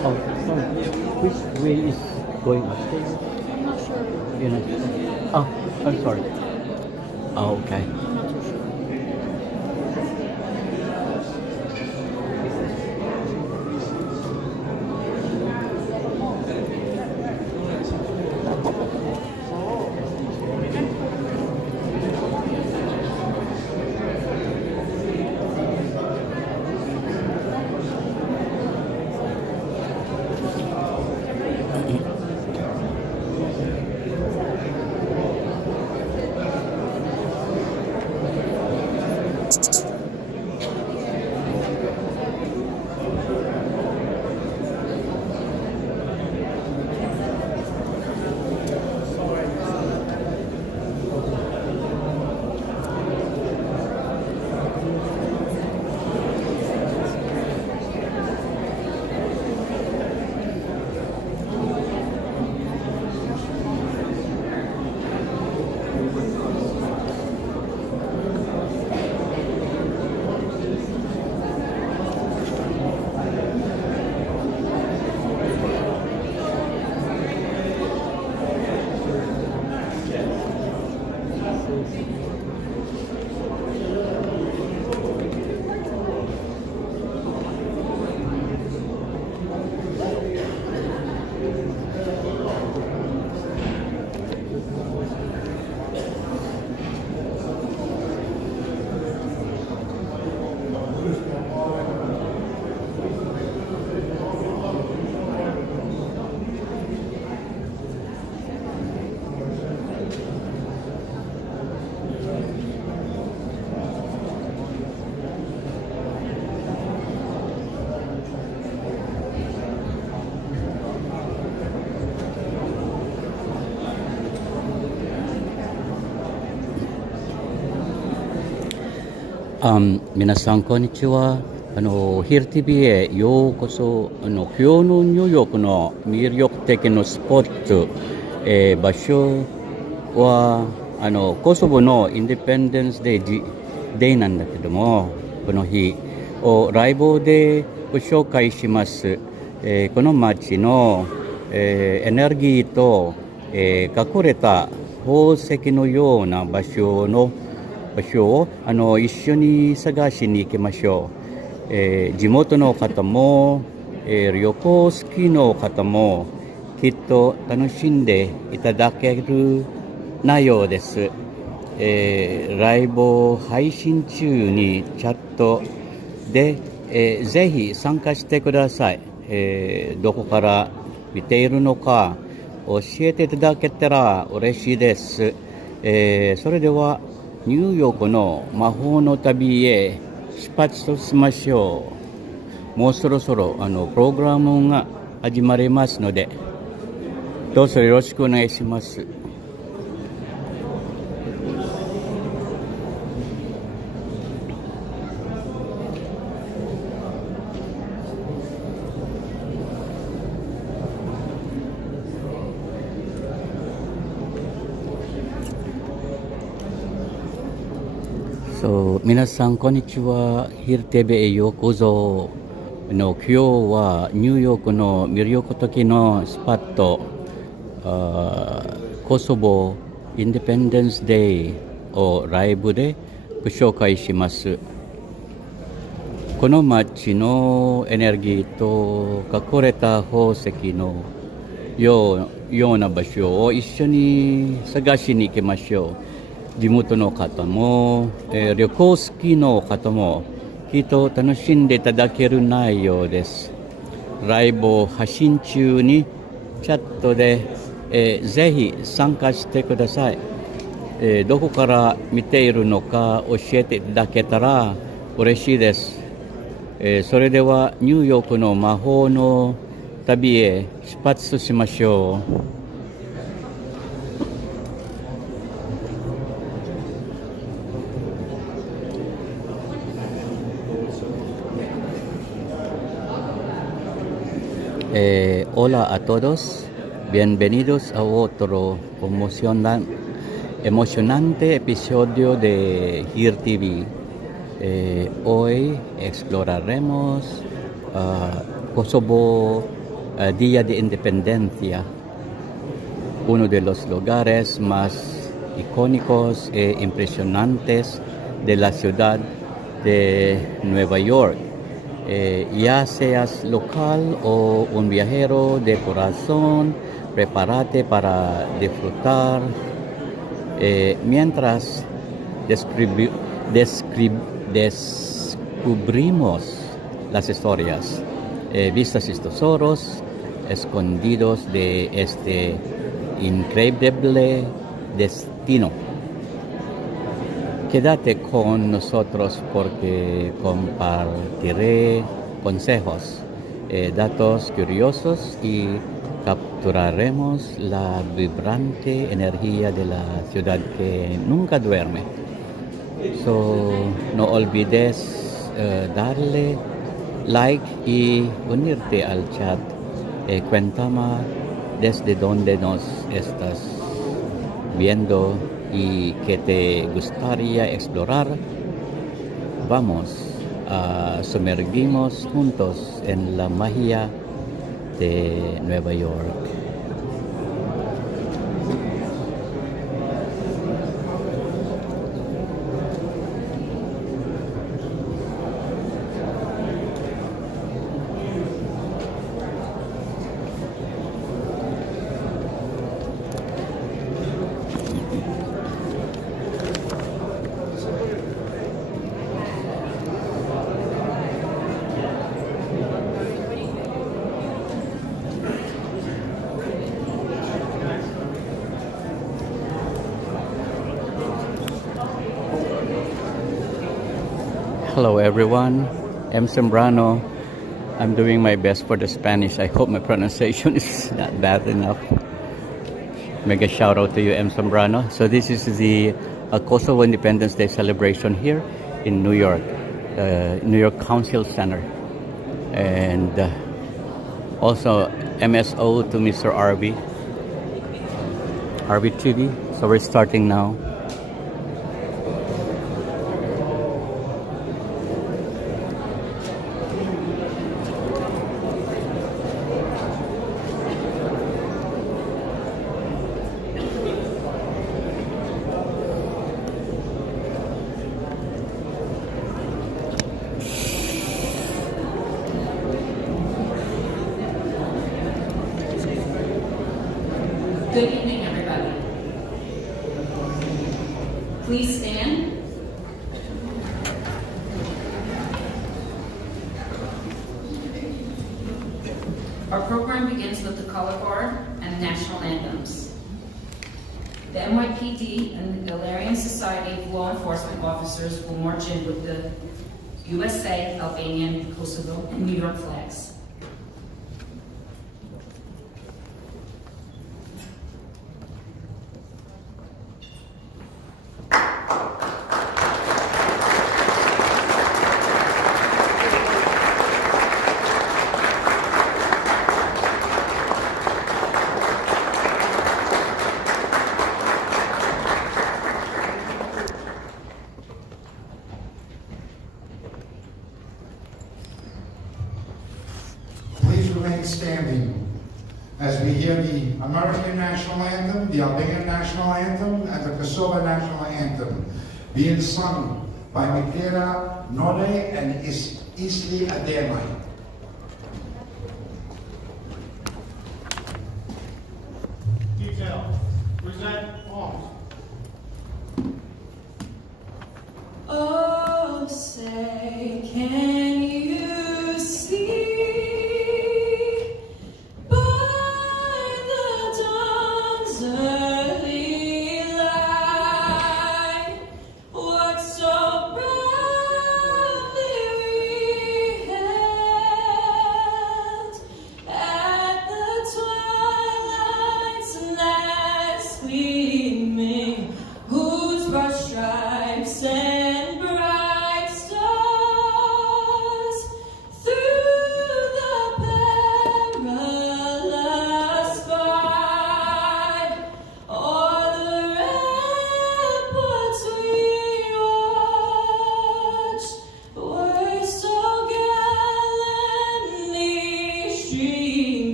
Oh, sorry. Which way is going upstairs? I'm not sure. You're not sure? Oh, I'm sorry. Oh, okay. I'm not too sure.皆さんこんにちは。ヒル TV へようこそ。今日のニューヨークの魅力的なスポット、場所はコソボのインディペンデンスデーなんだけども、この日をライブでご紹介します。この街の、エネルギーと、隠れた宝石のような場所を一緒に探しに行きましょう。地元の方も、旅行好きの方もきっと楽しんでいただける内容です。ライブ配信中にチャットで、ぜひ参加してください。どこから見ているのか教えていただけたら嬉しいです。それではニューヨークの魔法の旅へ出発しましょう。もうそろそろプログラムが始まりますので、どうぞよろしくお願いします。皆さんこんにちは。ヒル TV へようこそ。今日はニューヨークの魅力的なスポット、コソボインディペンデンスデーをライブでご紹介します。この街のエネルギーと隠れた宝石のような場所を一緒に探しに行きましょう。地元の方も、旅行好きの方もきっと楽しんでいただける内容です。ライブを発信中にチャットで、ぜひ参加してください。どこから見ているのか教えていただけたら嬉しいです。それではニューヨークの魔法の旅へ出発しましょう。Hola a todos, bienvenidos a otro emocionante episodio de HIR TV. Hoy exploraremos Kosovo, Día de Independencia, uno de los lugares más icónicos e impresionantes de la ciudad de Nueva York. Ya seas local o un viajero de corazón, prepárate para disfrutar mientras descubrimos las historias, vistas y tesoros escondidos de este increíble destino. Quédate con nosotros porque compartiré consejos, datos curiosos y capturaremos la vibrante energía de la ciudad que nunca duerme. No olvides darle like y unirte al chat. Cuéntame desde dónde nos estás viendo y que te gustaría explorar. Vamos a sumergirnos juntos en la magia de Nueva York. Hello everyone, I'm Sembrano. I'm doing my best for the Spanish. I hope my pronunciation is not bad enough. Mega shout out to you, M. Sembrano. So this is the Kosovo Independence Day celebration here in New York, New York Council Center. And also MSO to Mr. RB TV. So we're starting now. Good evening, everybody. Please stand. Our program begins with the color guard and national anthems. The NYPD and the Galarian Society of Law Enforcement Officers will march in with the USA, Albanian, Kosovo, and New York flags. Standing as we hear the American national anthem, the Albanian national anthem, and the Kosova national anthem being sung by Mikera Node and Isli Ademai. Detail. Present arms. Oh, say, can you see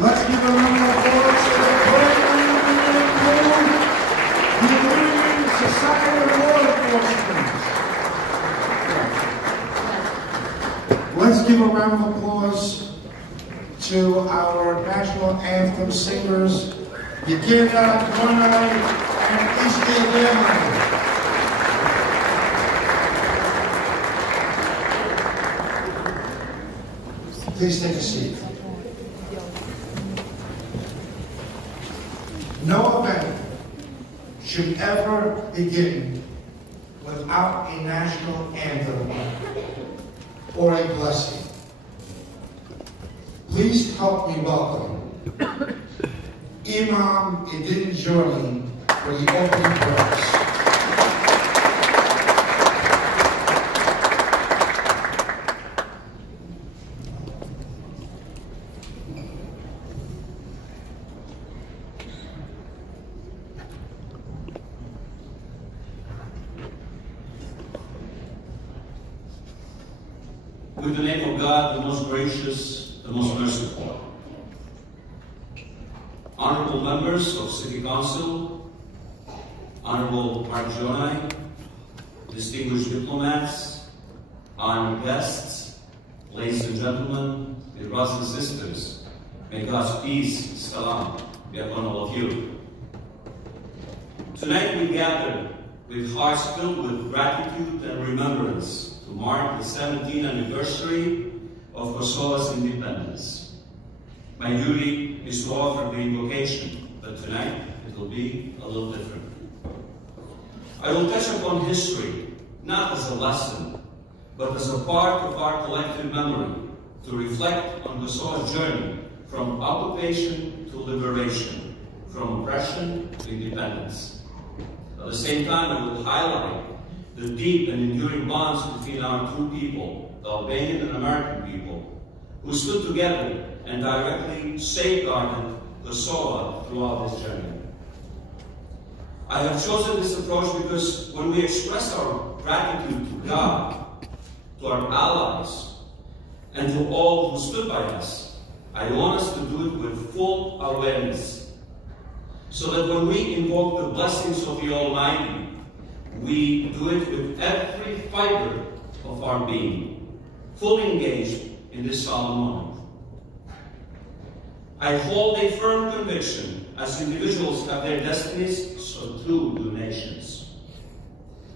Let's give a round of applause to the President of the Albanian Society of Law Enforcement. Let's give a round of applause to our national anthem singers, Yekira, Gonai, and Ishte. Please take a seat. No event should ever begin without a national anthem or a blessing. Please help me welcome Imam Idin Jurli for the opening prayers. With the name of God, the most gracious, the most merciful. Honorable members of City Council, Honorable Marjonai, distinguished diplomats, honored guests, ladies and gentlemen, dear brothers and sisters, may God's peace, salam, be upon all of you. Tonight we gather with hearts filled with gratitude and remembrance to mark the 17th anniversary of Kosovo's independence. My duty is to offer the invocation, but tonight it will be a little different. I will touch upon history, not as a lesson, but as a part of our collective memory, to reflect on Kosovo's journey from occupation to liberation, from oppression to independence. At the same time, I will highlight the deep and enduring bonds between our two people, the Albanian and American people, who stood together and directly safeguarded Kosovo throughout this journey. I have chosen this approach because when we express our gratitude to God, to our allies, and to all who stood by us, I want us to do it with full awareness, so that when we invoke the blessings of the Almighty, we do it with every fiber of our being, fully engaged in this solemn moment. I hold a firm conviction, as individuals have their destinies, so too do nations.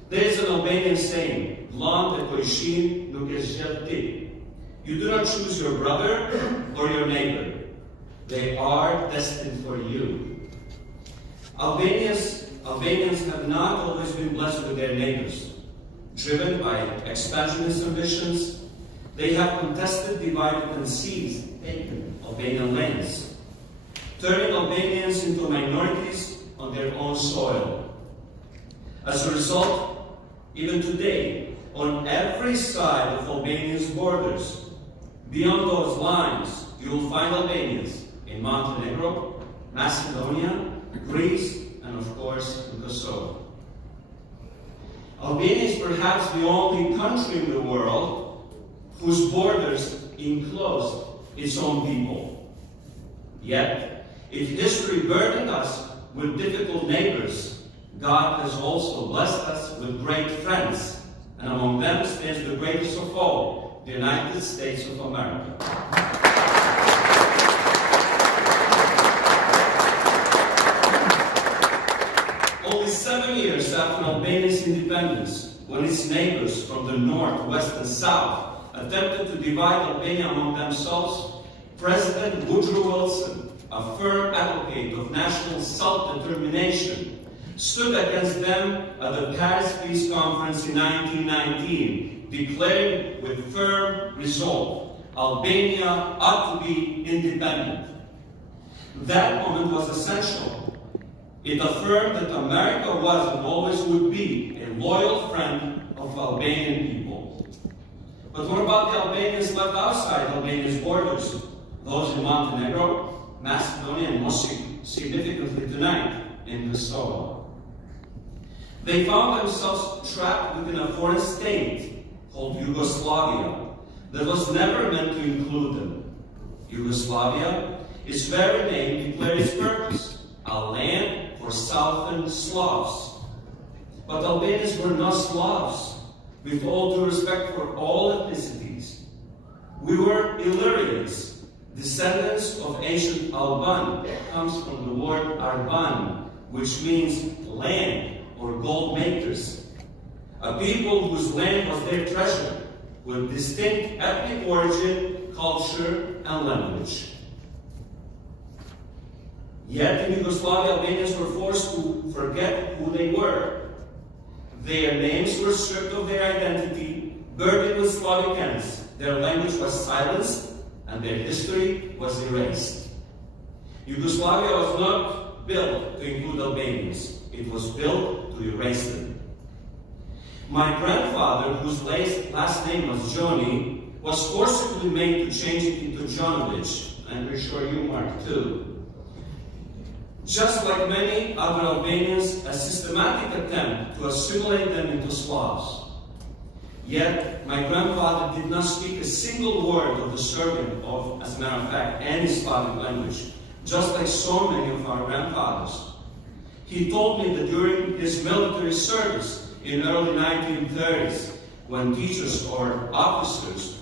There is an Albanian saying, "Vllon e koishin nuk e zgjedh ti." You do not choose your brother or your neighbor. They are destined for you. Albanians have not always been blessed with their neighbors. Driven by expansionist ambitions, They have contested, divided, and seized, taken Albanian lands, turning Albanians into minorities on their own soil. As a result, even today, on every side of Albania's borders, beyond those lines, you will find Albanians in Montenegro, Macedonia, Greece, and of course, in Kosovo. Albania is perhaps the only country in the world whose borders enclosed its own people. Yet, if history burdened us with difficult neighbors, God has also blessed us with great friends, and among them stands the greatest of all, the United States of America. Only 7 years after Albania's independence, when its neighbors from the north, west, and south attempted to divide Albania among themselves, President Woodrow Wilson, a firm advocate of national self-determination, stood against them at the Paris Peace Conference in 1919, declaring with firm resolve, Albania ought to be independent. That moment was essential. It affirmed that America was and always would be a loyal friend of Albanian people. But what about the Albanians left outside Albania's borders? Those in Montenegro, Macedonia, and most significantly tonight, in Kosovo. They found themselves trapped within a foreign state called Yugoslavia that was never meant to include them. Yugoslavia, its very name declares its purpose, a land for Southern Slavs. But Albanians were not Slavs, with all due respect for all ethnicities. We were Illyrians, descendants of ancient Alban, comes from the word Arban, which means land or gold makers. A people whose land was their treasure, with distinct ethnic origin, culture, and language. Yet in Yugoslavia, Albanians were forced to forget who they were. Their names were stripped of their identity, burdened with Slavic ends. Their language was silenced, and their history was erased. Yugoslavia was not built to include Albanians. It was built to erase them. My grandfather, whose last name was Joni, was forcibly made to change it into Jonovic. I'm pretty sure you, Mark, too. Just like many other Albanians, a systematic attempt to assimilate them into Slavs. Yet, my grandfather did not speak a single word of the Serbian, or, as a matter of fact, any Slavic language, just like so many of our grandfathers. He told me that during his military service in the early 1930s, when teachers or officers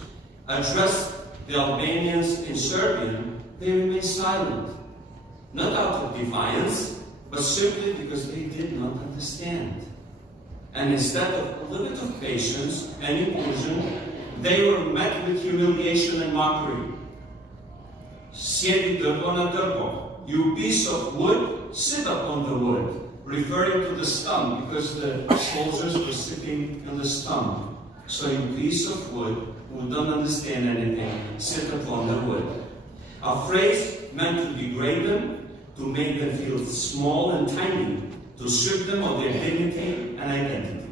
addressed the Albanians in Serbian, they remained silent. Not out of defiance, but simply because they did not understand. And instead of a little bit of patience and inclusion, they were met with humiliation and mockery. Sjedi drvo na drvo. You piece of wood, sit upon the wood, referring to the stump, because the soldiers were sitting on the stump. So you piece of wood who don't understand anything, sit upon the wood. A phrase meant to degrade them, to make them feel small and tiny, to strip them of their dignity and identity.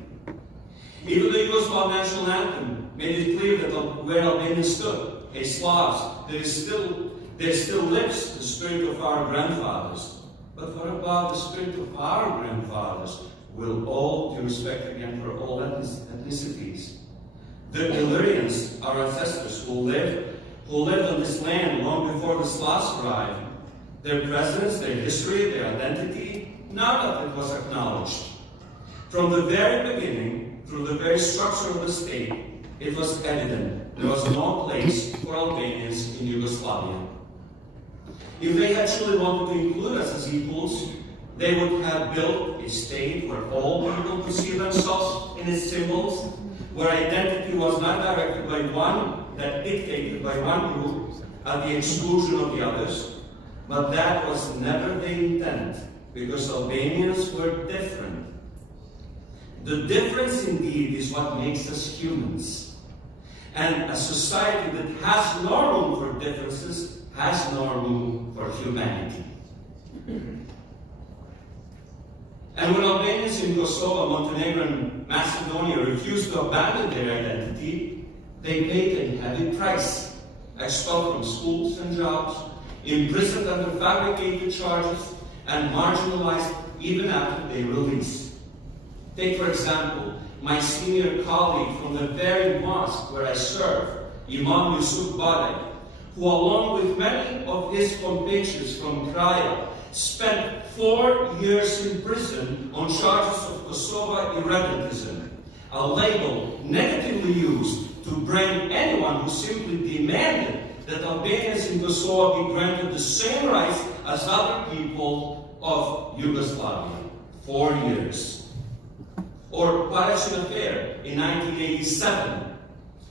Even the Yugoslav national anthem made it clear that where Albanians stood, a Slavs, there still lives the spirit of our grandfathers. But what about the spirit of our grandfathers? With all due respect again for all ethnicities. The Illyrians, our ancestors who lived on this land long before the Slavs arrived, their presence, their history, their identity, none of it was acknowledged. From the very beginning, through the very structure of the state, it was evident there was no place for Albanians in Yugoslavia. If they actually wanted to include us as equals, they would have built a state where all people could see themselves in its symbols, where identity was not directed by one, that dictated by one group at the exclusion of the others. But that was never the intent, because Albanians were different. The difference indeed is what makes us humans. And a society that has no room for differences has no room for humanity. And when Albanians in Kosovo, Montenegro, and Macedonia refused to abandon their identity, they paid a heavy price, expelled from schools and jobs, imprisoned under fabricated charges, and marginalized even after their release. Take, for example, my senior colleague from the very mosque where I serve, Imam Yusuf Badek, who along with many of his compatriots from Kraja, spent 4 years in prison on charges of Kosovo irredentism, a label negatively used to brand anyone who simply demanded that Albanians in Kosovo be granted the same rights as other people of Yugoslavia. 4 years. Or Parashin Affair in 1987,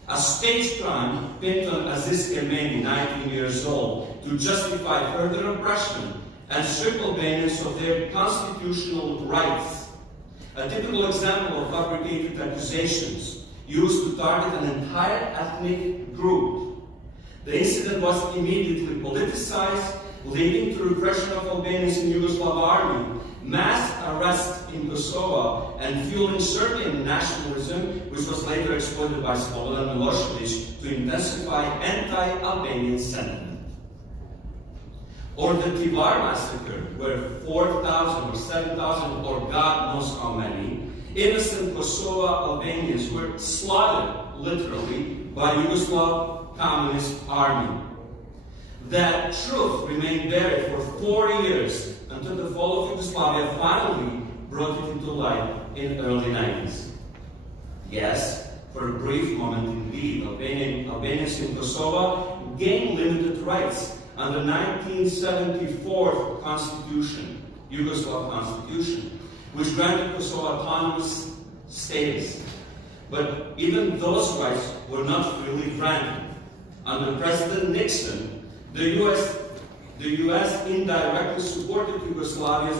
a staged crime pinned on Aziz Kermani, 19 years old, to justify further oppression and strip Albanians of their constitutional rights. A typical example of fabricated accusations used to target an entire ethnic group. The incident was immediately politicized, leading to repression of Albanians in Yugoslav army, mass arrests in Kosovo, and fueling Serbian nationalism, which was later exploited by Slobodan Milosevic to intensify anti-Albanian sentiment. Or the Tivar massacre, where 4,000 or 7,000 or God knows how many innocent Kosovo Albanians were slaughtered, literally, by Yugoslav Communist Army. That truth remained buried for 4 years until the fall of Yugoslavia finally brought it into light in the early 90s. Yes, for a brief moment indeed, Albanians in Kosovo gained limited rights under 1974 Constitution, Yugoslav Constitution, which granted Kosovo autonomous status. But even those rights were not freely granted. Under President Nixon, the U.S. indirectly supported Yugoslavia's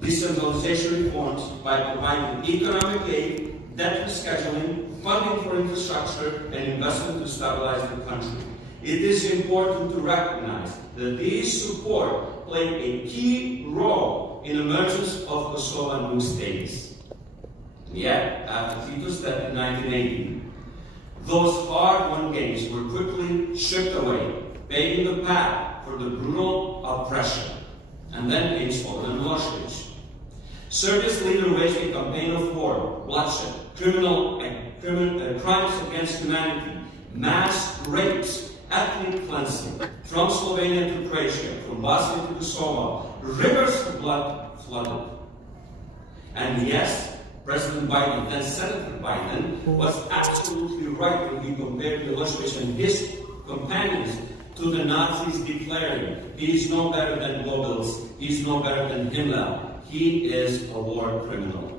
decentralization reforms by providing economic aid, debt rescheduling, funding for infrastructure, and investment to stabilize the country. It is important to recognize that these support played a key role in the emergence of Kosovan new states. Yet, after Tito's death in 1980, those hard-won gains were quickly stripped away, paving the path for the brutal oppression. And then came Slobodan Milosevic. Serbia's leader waged a campaign of war, bloodshed, crimes against humanity, mass rapes, ethnic cleansing, from Slovenia to Croatia, from Bosnia to Kosovo, rivers of blood flooded. And yes, President Biden, then Senator Biden, was absolutely right when he compared Milosevic and his companions to the Nazis, declaring, he is no better than Goebbels, he is no better than Himmler, he is a war criminal.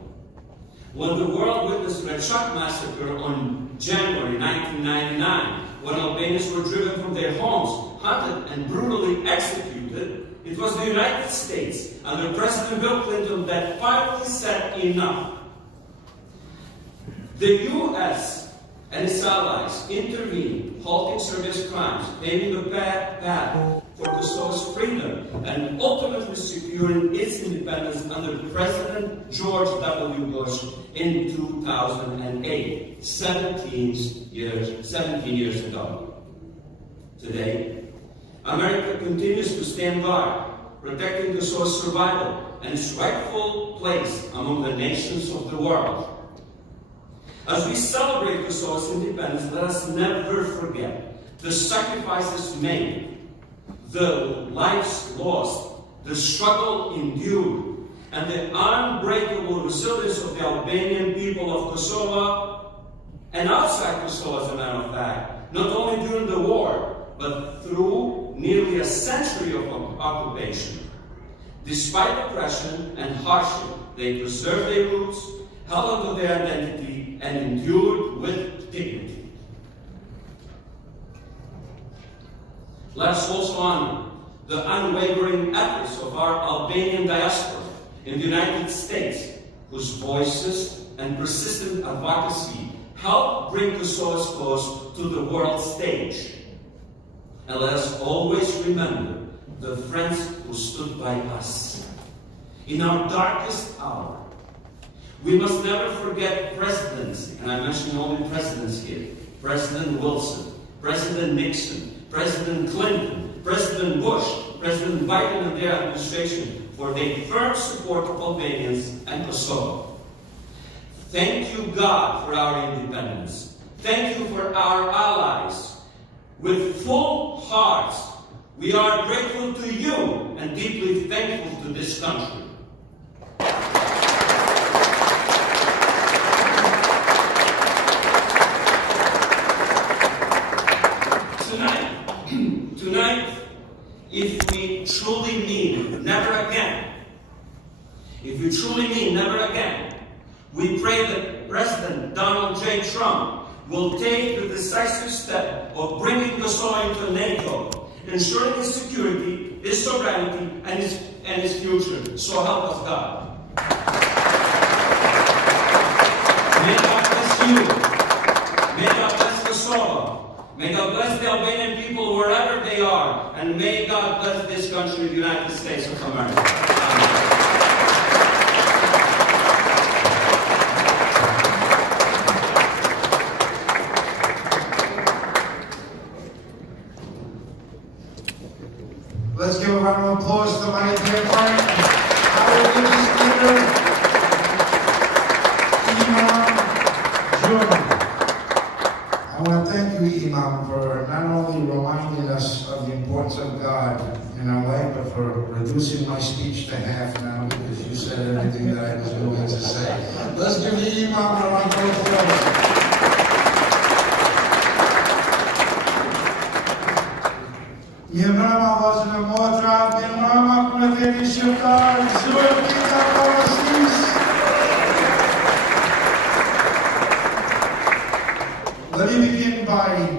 When the world witnessed the Red Shock massacre on January 1999, when Albanians were driven from their homes, hunted and brutally executed, it was the United States under President Bill Clinton that finally said enough. The U.S. and its allies intervened, halting Serbia's crimes, paving the path for Kosovo's freedom, and ultimately securing its independence under President George W. Bush in 2008, 17 years ago. Today, America continues to stand guard, protecting Kosovo's survival and its rightful place among the nations of the world. As we celebrate Kosovo's independence, let us never forget the sacrifices made, the lives lost, the struggle endured, and the unbreakable resilience of the Albanian people of Kosovo and outside Kosovo, as a matter of fact, not only during the war, but through nearly a century of occupation. Despite oppression and hardship, they preserved their roots, held onto their identity, and endured with dignity. Let us also honor the unwavering efforts of our Albanian diaspora in the United States, whose voices and persistent advocacy help bring Kosovo's cause to the world stage. And let us always remember the friends who stood by us in our darkest hour. We must never forget presidents, and I mention only presidents here. President Wilson, President Nixon, President Clinton, President Bush, President Biden and their administration for their firm support of Albanians and Kosovo. Thank you, God, for our independence. Thank you for our allies. With full hearts, we are grateful to you and deeply thankful to this country. Tonight, if we truly mean never again, we pray that President Donald J. Trump will take the decisive step of bringing Kosovo into NATO, ensuring its security, its sovereignty, and its future. So help us God. May God bless you. May God bless Kosovo. May God bless the Albanian people wherever they are. And may God bless this country, the United States of America. Amen. Let's give a round of applause to my dear friend, our religious leader, Imam Jurman. I want to thank you, Imam, for not only reminding us of the importance of God in our life, but for reducing my speech to half now because you said everything that I was going to say. Let's give the Imam a round of applause. Mjemrama vazhnë motra, mjemrama kërëteri shqiptar, zërë pita parasis. Let me begin by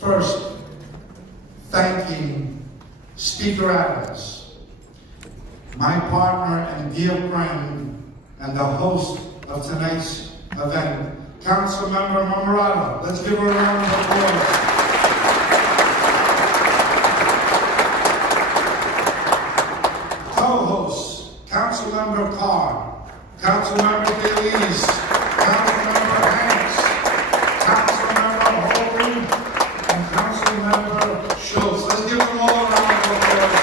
first thanking Speaker Adams, my partner and dear friend, and the host of tonight's event, Councilmember Mamrata. Let's give her a round of applause. Co-hosts, Councilmember Carr, Councilmember Belize, Councilmember Hanks, Councilmember Hogan, and Councilmember Schultz. Let's give them all a round of applause.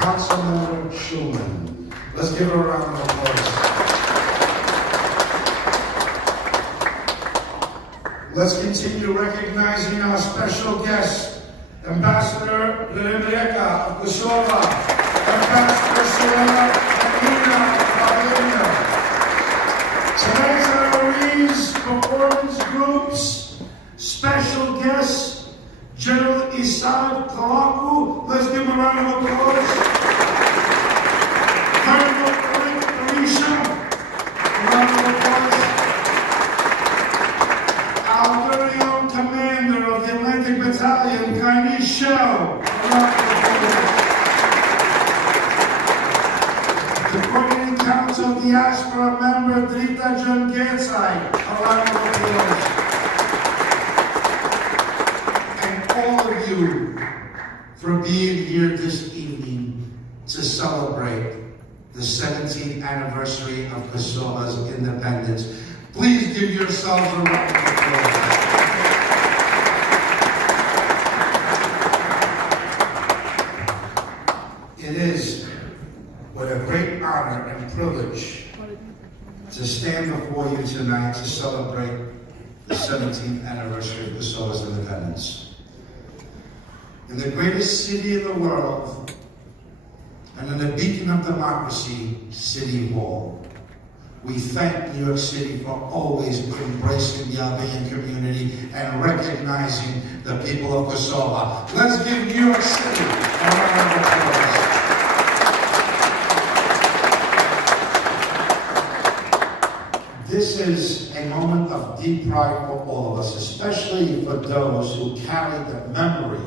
Councilmember Schulman. Let's give her a round of applause. Let's continue recognizing our special guest, Ambassador Lireka of Kosovo, Ambassador Sorella Amina of Albania. Tonight's honorees, performance groups, special guests, General Isad Kalaku. Let's give him a round of applause. Colonel Alicia, a round of applause. Our very own commander of the Atlantic Battalion, Kaini Shell. The Coordinating Council Diaspora member, Drita John Getsai. A round of applause. And all of you for being here this evening to celebrate the 17th anniversary of Kosovo's independence. Please give yourselves a round of applause. It is with a great honor and privilege to stand before you tonight to celebrate the 17th anniversary of Kosovo's independence. In the greatest city in the world, and in the beacon of democracy, City Hall, we thank New York City for always embracing the Albanian community and recognizing the people of Kosovo. Let's give New York City a round of applause. This is a moment of deep pride for all of us, especially for those who carry the memory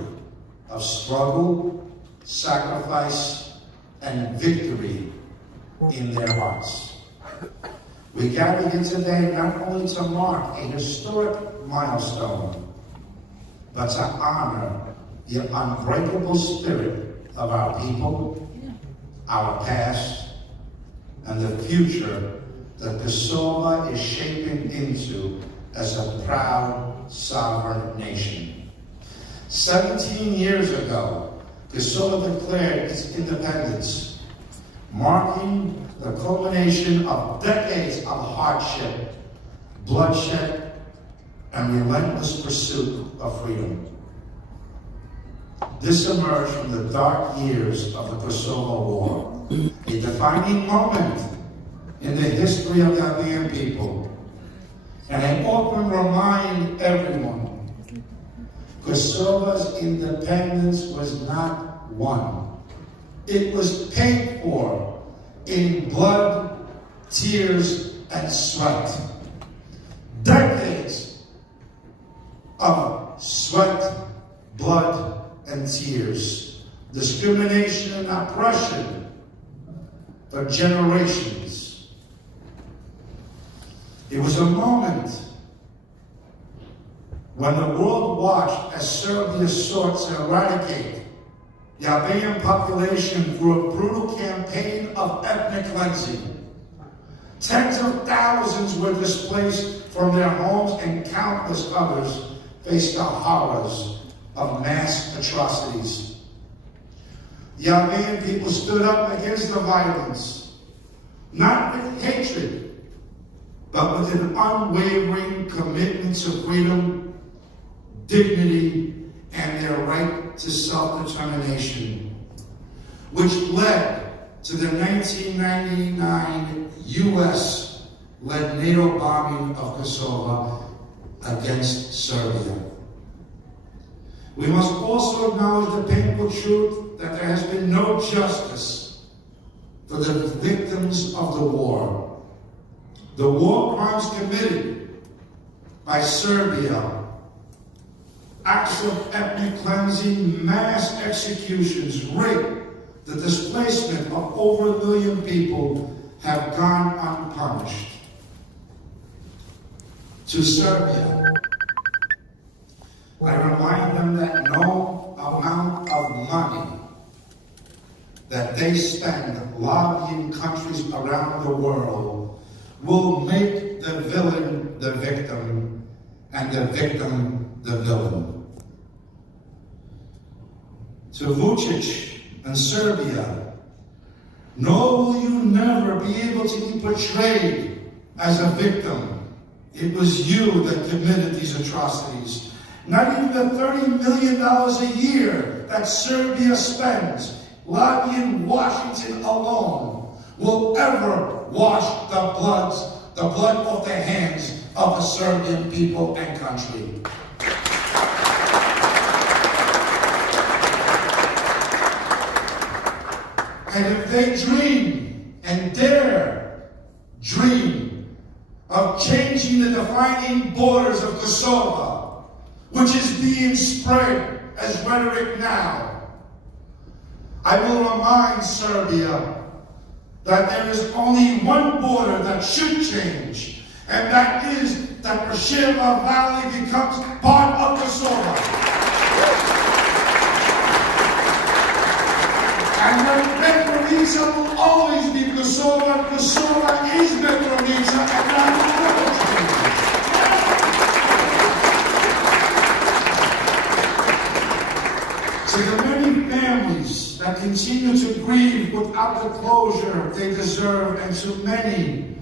of struggle, sacrifice, and victory in their hearts. We gather here today not only to mark a historic milestone, but to honor the unbreakable spirit of our people, our past, and the future that Kosovo is shaping into as a proud, sovereign nation. 17 years ago, Kosovo declared its independence, marking the culmination of decades of hardship, bloodshed, and relentless pursuit of freedom. This emerged from the dark years of the Kosovo War, a defining moment in the history of the Albanian people. And I often remind everyone, Kosovo's independence was not won. It was paid for in blood, tears, and sweat. Decades of sweat, blood, and tears. Discrimination and oppression for generations. It was a moment when the world watched as Serbia sought to eradicate the Albanian population through a brutal campaign of ethnic cleansing. Tens of thousands were displaced from their homes and countless others faced the horrors of mass atrocities. The Albanian people stood up against the violence, not with hatred, but with an unwavering commitment to freedom, dignity, and their right to self-determination, which led to the 1999 U.S.-led NATO bombing of Kosovo against Serbia. We must also acknowledge the painful truth that there has been no justice for the victims of the war. The war crimes committed by Serbia, acts of ethnic cleansing, mass executions, rape, the displacement of over 1 million people have gone unpunished. To Serbia, I remind them that no amount of money that they spend lobbying countries around the world will make the villain the victim and the victim the villain. To Vučić and Serbia, nor will you never be able to be portrayed as a victim. It was you that committed these atrocities. Not even the $30 million a year that Serbia spends lobbying Washington alone will ever wash the blood off the hands of the Serbian people and country. And if they dream and dare dream of changing the defining borders of Kosovo, which is being spread as rhetoric now, I will remind Serbia that there is only one border that should change, and that is that Preševa Valley becomes part of Kosovo. And that Mitrovica will always be Kosovo, and Kosovo is Mitrovica, and not to the many families that continue to grieve without the closure they deserve, and to many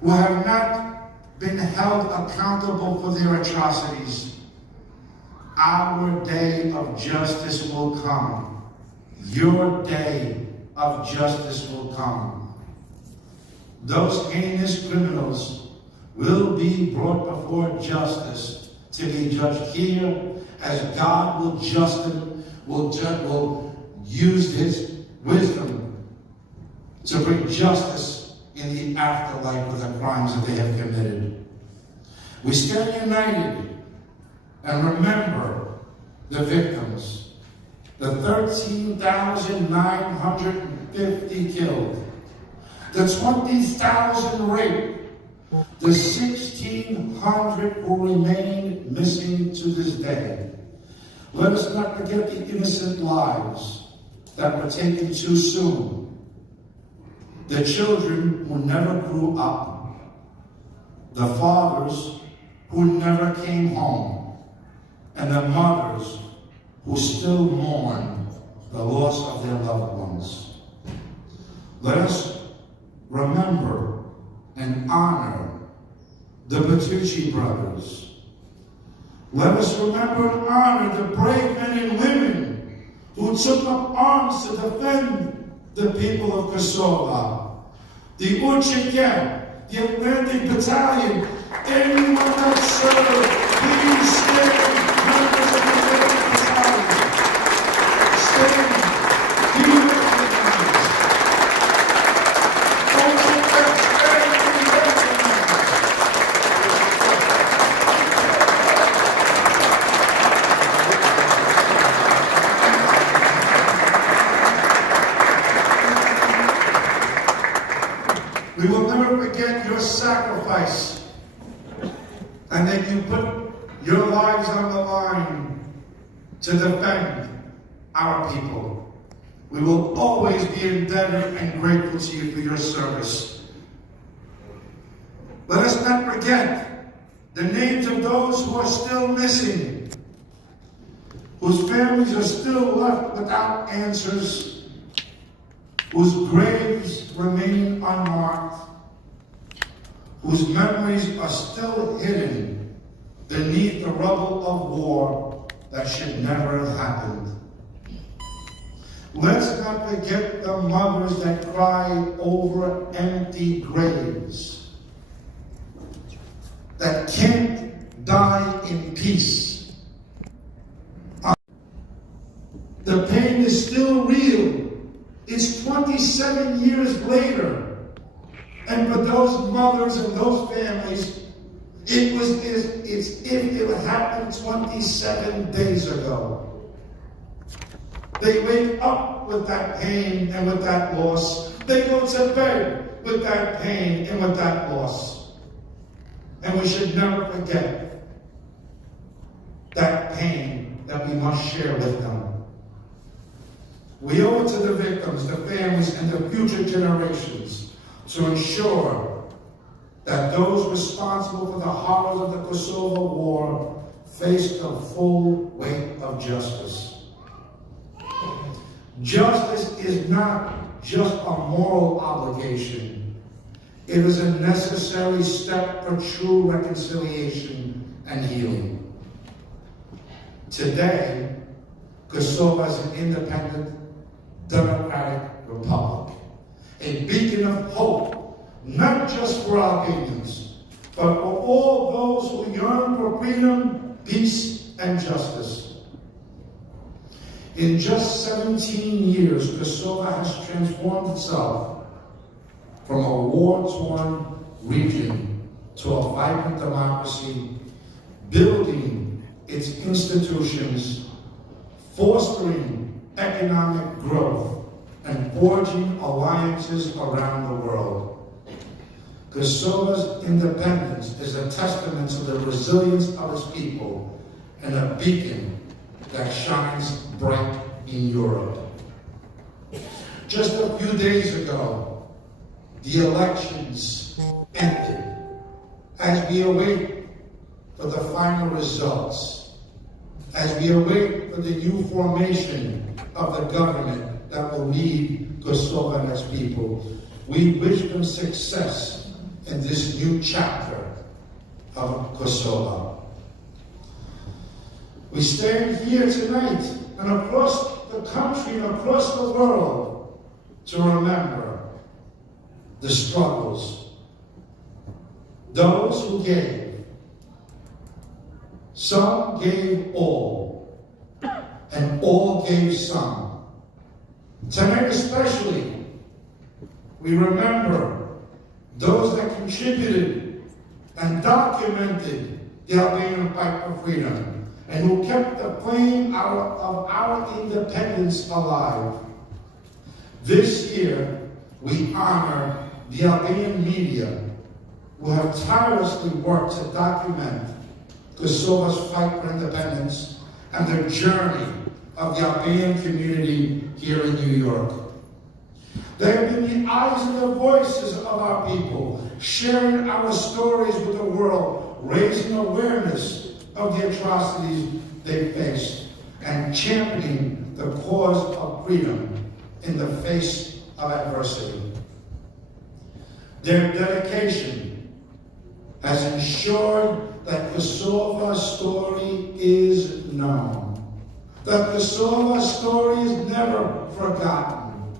who have not been held accountable for their atrocities, our day of justice will come. Your day of justice will come. Those heinous criminals will be brought before justice to be judged here, as God will use his wisdom to bring justice in the afterlife for the crimes that they have committed. We stand united and remember the victims. The 13,950 killed, the 20,000 raped, the 1,600 who remain missing to this day. Let us not forget the innocent lives that were taken too soon, the children who never grew up, the fathers who never came home, and the mothers who still mourn the loss of their loved ones. Let us remember and honor the Thaçi brothers. Let us remember and honor the brave men and women who took up arms to defend the people of Kosovo. The Uçiken, the Atlantic Battalion, anyone that served, please stand, members of the Atlantic Battalion. Stand, be recognized. Uçiken, stand, be recognized. We will never forget your sacrifice and that you put your lives on the line to defend our people. We will always be indebted and grateful to you for your service. Let us not forget the names of those who are still missing, whose families are still left without answers, whose graves remain unmarked, whose memories are still hidden beneath the rubble of war that should never have happened. Let's not forget the mothers that cry over empty graves, that can't die in peace. The pain is still real. It's 27 years later. And for those mothers and those families, it's if it happened 27 days ago. They wake up with that pain and with that loss. They go to bed with that pain and with that loss. And we should never forget that pain that we must share with them. We owe it to the victims, the families, and the future generations to ensure that those responsible for the horrors of the Kosovo War face the full weight of justice. Justice is not just a moral obligation. It is a necessary step for true reconciliation and healing. Today, Kosovo is an independent, democratic republic, a beacon of hope, not just for Albanians, but for all those who yearn for freedom, peace, and justice. In just 17 years, Kosovo has transformed itself from a war-torn region to a vibrant democracy, building its institutions, fostering economic growth, and forging alliances around the world. Kosovo's independence is a testament to the resilience of its people and a beacon that shines bright in Europe. Just a few days ago, the elections ended as we await for the final results, as we await for the new formation of the government that will lead Kosovo and its people. We wish them success in this new chapter of Kosovo. We stand here tonight and across the country and across the world to remember the struggles, those who gave. Some gave all, and all gave some. Tonight especially, we remember those that contributed and documented the Albanian fight for freedom, and who kept the flame of our independence alive. This year, we honor the Albanian media, who have tirelessly worked to document Kosovo's fight for independence and the journey of the Albanian community here in New York. They have been the eyes and the voices of our people, sharing our stories with the world, raising awareness of the atrocities they faced, and championing the cause of freedom in the face of adversity. Their dedication has ensured that Kosovo's story is known, that Kosovo's story is never forgotten,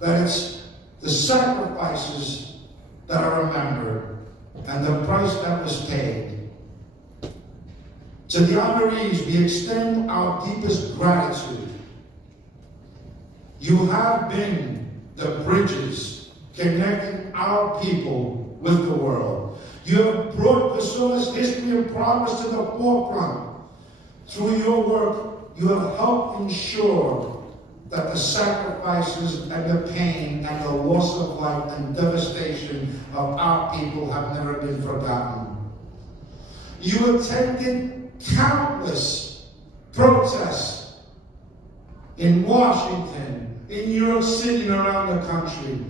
that it's the sacrifices that are remembered and the price that was paid. To the honorees, we extend our deepest gratitude. You have been the bridges connecting our people with the world. You have brought Kosovo's history and progress to the forefront. Through your work, you have helped ensure that the sacrifices and the pain and the loss of life and devastation of our people have never been forgotten. You attended countless protests in Washington, in New York City, and around the country.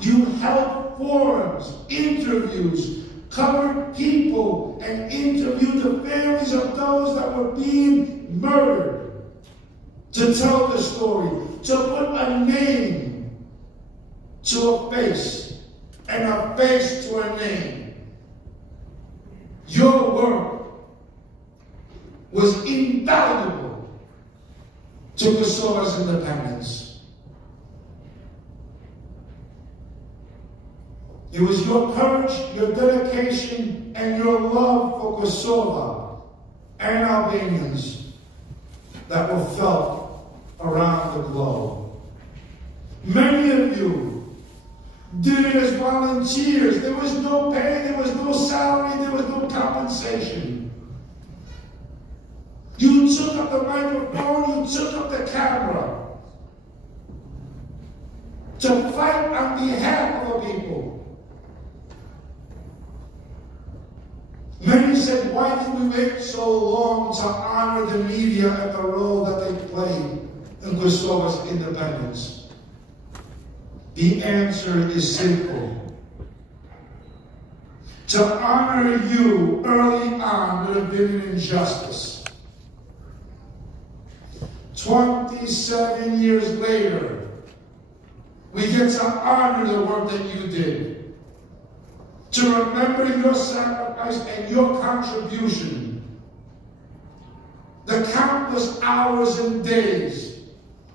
You held forums, interviews, covered people, and interviewed the families of those that were being murdered, to tell the story, to put a name to a face, and a face to a name. Your work was invaluable to Kosovo's independence. It was your courage, your dedication, and your love for Kosovo and Albanians that were felt around the globe. Many of you did it as volunteers. There was no pay, there was no salary, there was no compensation. You took up the microphone, you took up the camera to fight on behalf of the people. Many said, why did we wait so long to honor the media and the role that they played in Kosovo's independence? The answer is simple. To honor you early on would have been an injustice. 27 years later, we get to honor the work that you did. To remember your sacrifice and your contribution. The countless hours and days,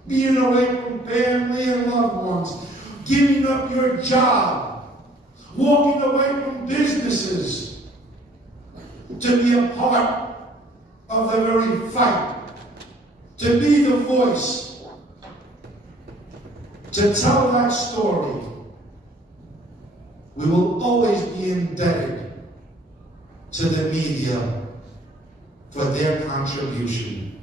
being away from family and loved ones, giving up your job, walking away from businesses, to be a part of the very fight, to be the voice, to tell that story. We will always be indebted to the media for their contribution.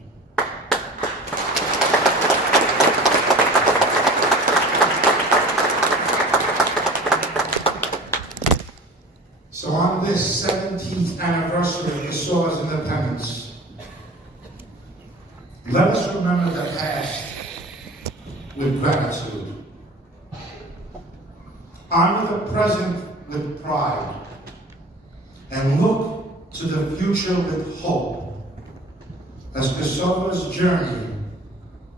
So on this 17th anniversary of Kosovo's independence, let us remember the past with gratitude. Honor the present with pride, and look to the future with hope, as Kosovo's journey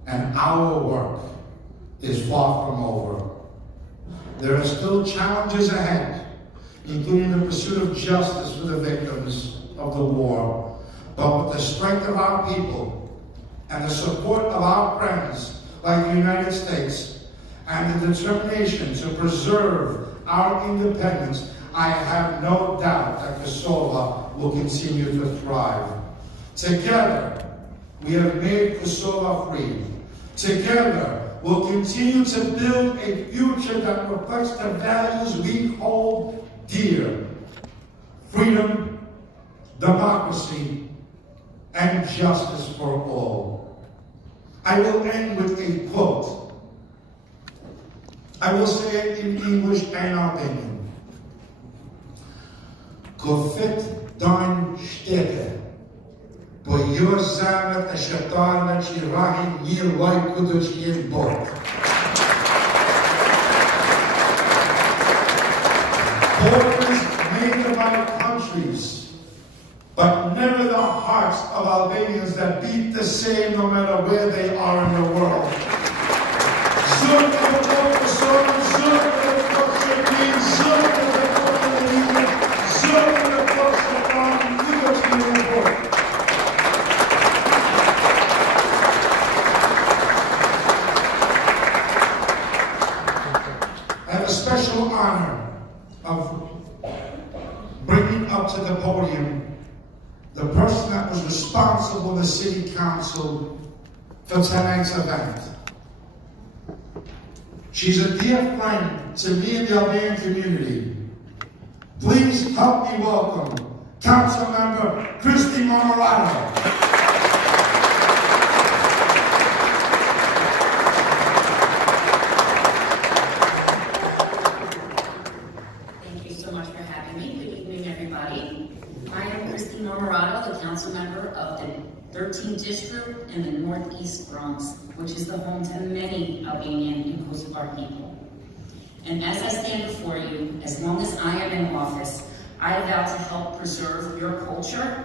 and our work is far from over. There are still challenges ahead, including the pursuit of justice for the victims of the war, but with the strength of our people and the support of our friends like the United States, and the determination to preserve our independence, I have no doubt that Kosovo will continue to thrive. Together, we have made Kosovo free. Together, we'll continue to build a future that reflects the values we hold dear: freedom, democracy, and justice for all. I will end with a quote. I will say it in English and Albanian. Kofit dojnë shtete, po jo zemrat e shqiptarëve që rahin një lloj kudo që jenë botë. Borders may divide countries, but never the hearts of Albanians that beat the same no matter where they are in the world. I have a special honor of bringing up to the podium the person that was responsible in the city council for tonight's event. She's a dear friend to me and the Albanian community. Please help me welcome Council Member Christy Marmorado. Thank you so much for having me. Good evening, everybody. I am Christy Marmorado, the council member of the 13th District in the Northeast Bronx, which is the home to many Albanian and Kosovar people. And as I stand before you, as long as I am in office, I vow to help preserve your culture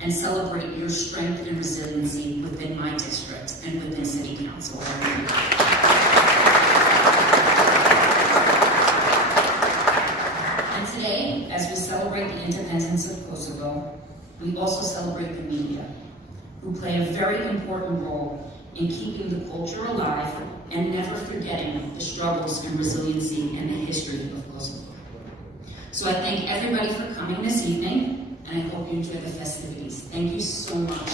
and celebrate your strength and resiliency within my district and within City Council. And today, as we celebrate the independence of Kosovo, we also celebrate the media, who play a very important role in keeping the culture alive and never forgetting the struggles and resiliency and the history of Kosovo. So I thank everybody for coming this evening, and I hope you enjoy the festivities. Thank you so much.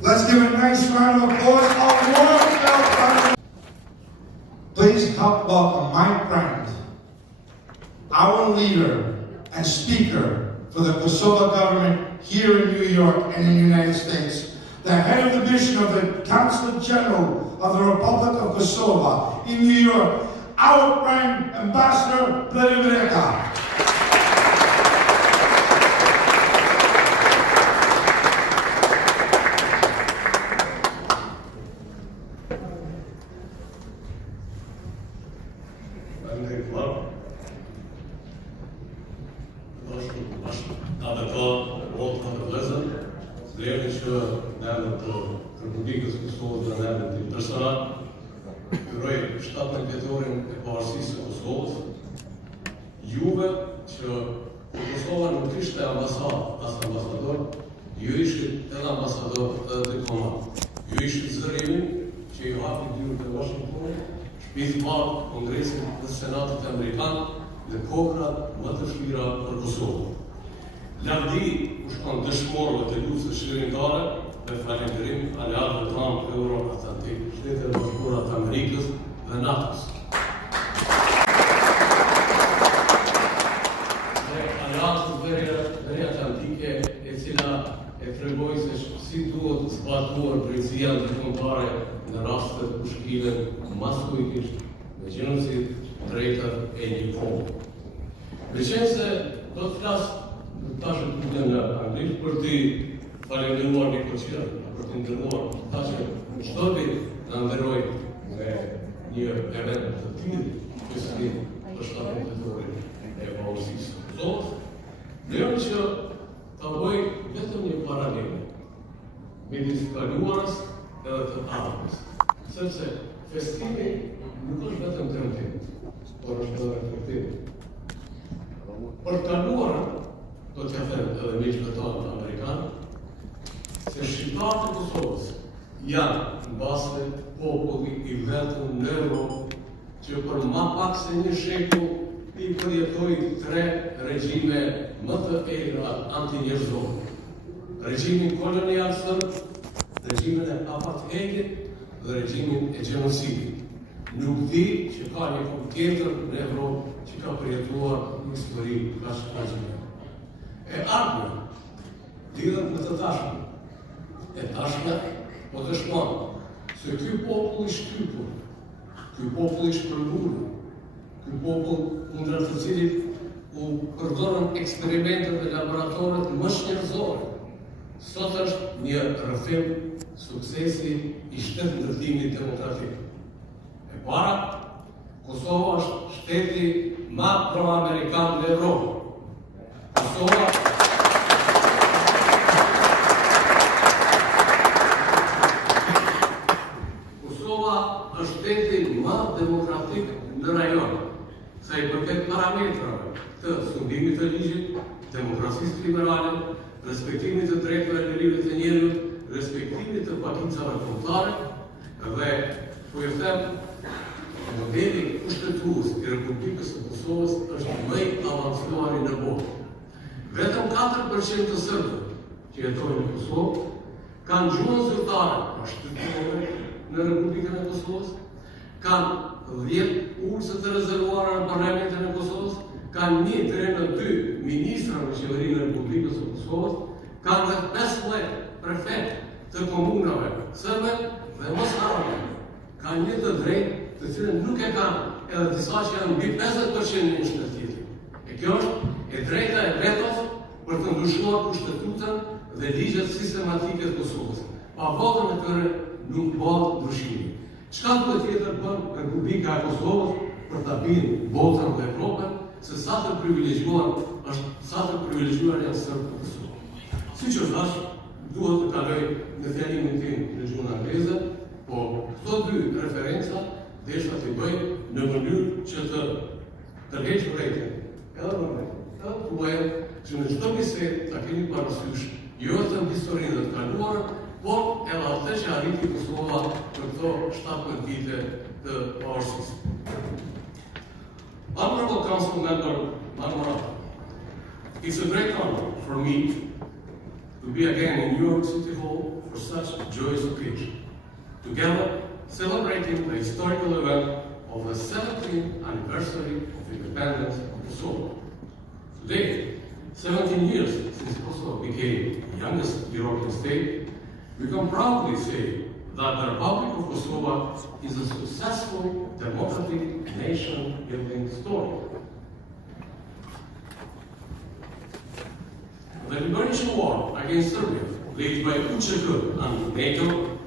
Let's give a nice round of applause. A warm welcome. Please help welcome my friend, our leader and speaker for the Kosovo government here in New York and in the United States, the head of the mission of the Consul General of the Republic of Kosovo in New York, our friend, Ambassador President. Republikës Kosovës dhe në tim personal, uroj 17 vjetorin e pavarësisë së Kosovës, juve që Kosova nuk ishte ambasadë as ambasador, ju ishit edhe ambasador edhe diplomat. Ju ishit zërimi që i hapi dyrët e Washingtonit, shpiz parë Kongresit dhe Senatit Amerikan dhe kokrat më të shpira për Kosovë. Lavdi u shkon dëshmorëve të luftës shërimtare dhe falenderim aleatëve tanë Euro-Atlantik, Shtetet e Bashkuara të Amerikës dhe NATO-s. Dhe aleatës veri Atlantike e cila e tregoi se si duhet zbatuar drejtësia ndërkombëtare në raste të pushkimin maskuikisht me gjenocid drejtat e një populli. Meqense do të flas tash në anglisht për të falenderuar një koqira, për të ndërruar, ta që në shtëpi në ndërroj me një event të tillë, që si për 17 vjetorin e pavarësisë së Kosovës, deri që ta bëj vetëm një paralele midis kaluarës edhe të ardhmes, sepse festimi nuk është vetëm tremtim, por është edhe reflektim. Për kaluarën, do t'ja them edhe miqve tonë amerikanë, se shqiptarët e Kosovës janë në basë populli i vetëm në Europë që për ma pak se një shekull i përjetoi 3 regjime më të era antinjerëzore. Regjimin kolonial sërb, regjimin e apartheidit dhe regjimin e gjenocidit. Nuk di që ka një kohë tjetër në Evropë që ka përjetuar një histori kaq tragjike. E ardhmja lidhet me të tashmen. E tashme po të shkon se ky popull i shtypur, ky popull i shpërndur, ky popull kundër të cilit u përdorën eksperimentet dhe laboratoret më njerëzore, sot është një rrëfim suksesi i shtetë-ndërtimit demokratik. E para, Kosova është shteti më pro-amerikan në Evropë. Kosova është shteti më demokratik në rajon, sa i përket parametrave të fundimit të ligjit, demokracisë liberale, respektimit të drejtave dhe lirit të njerëzit, respektimit të pakicave kombëtare dhe po i them modeli kushtetues i Republikës së Kosovës është më i avancuar në botë. Vetëm 4% të serbëve që jetojnë në Kosovë kanë gjuhën zyrtare, pra shtetërore në Republikën e Kosovës, kanë 10 urse të rezervuara në Parlamentin e Kosovës, kanë 1 deri në 2 ministra në qeverinë e Republikës së Kosovës, kanë dhe 15 prefekt të komunave serbe dhe mosarbe. Kanë një të drejtë të cilën nuk e kanë edhe disa që janë mbi 50% në një shtet tjetër. E kjo është e drejta e vetos për të ndryshuar kushtetutën dhe ligjet sistematike të Kosovës. Pa votën e tyre nuk bëhet ndryshimi. Çka do të tjetër bën Republika e Kosovës për ta bërë botën dhe Evropën se sa të privilegjuar janë serbët të Kosovës. Siç u thash, duhet të kaloj në fjalimin tim në gjuhën angleze, po këto dy referenca desha t'i bëj në mënyrë që të tërheq vërejtjen, edhe vërejtjen, edhe të bëjë që në çdo bisedë ta keni parasysh jo vetëm historinë dhe të kaluara, por edhe atë që arriti Kosova për këto 17 vite të pavarësisë. Honorable Council Member Marmara, it's a great honor for me to be again in New York City Hall for such a joyous occasion, together celebrating the historical event of the 17th anniversary of independence of Kosovo. Today, 17 years since Kosovo became the youngest European state, we can proudly say that the Republic of Kosovo is a successful democratic nation-building story. The liberation war against Serbia, led by UÇK and NATO,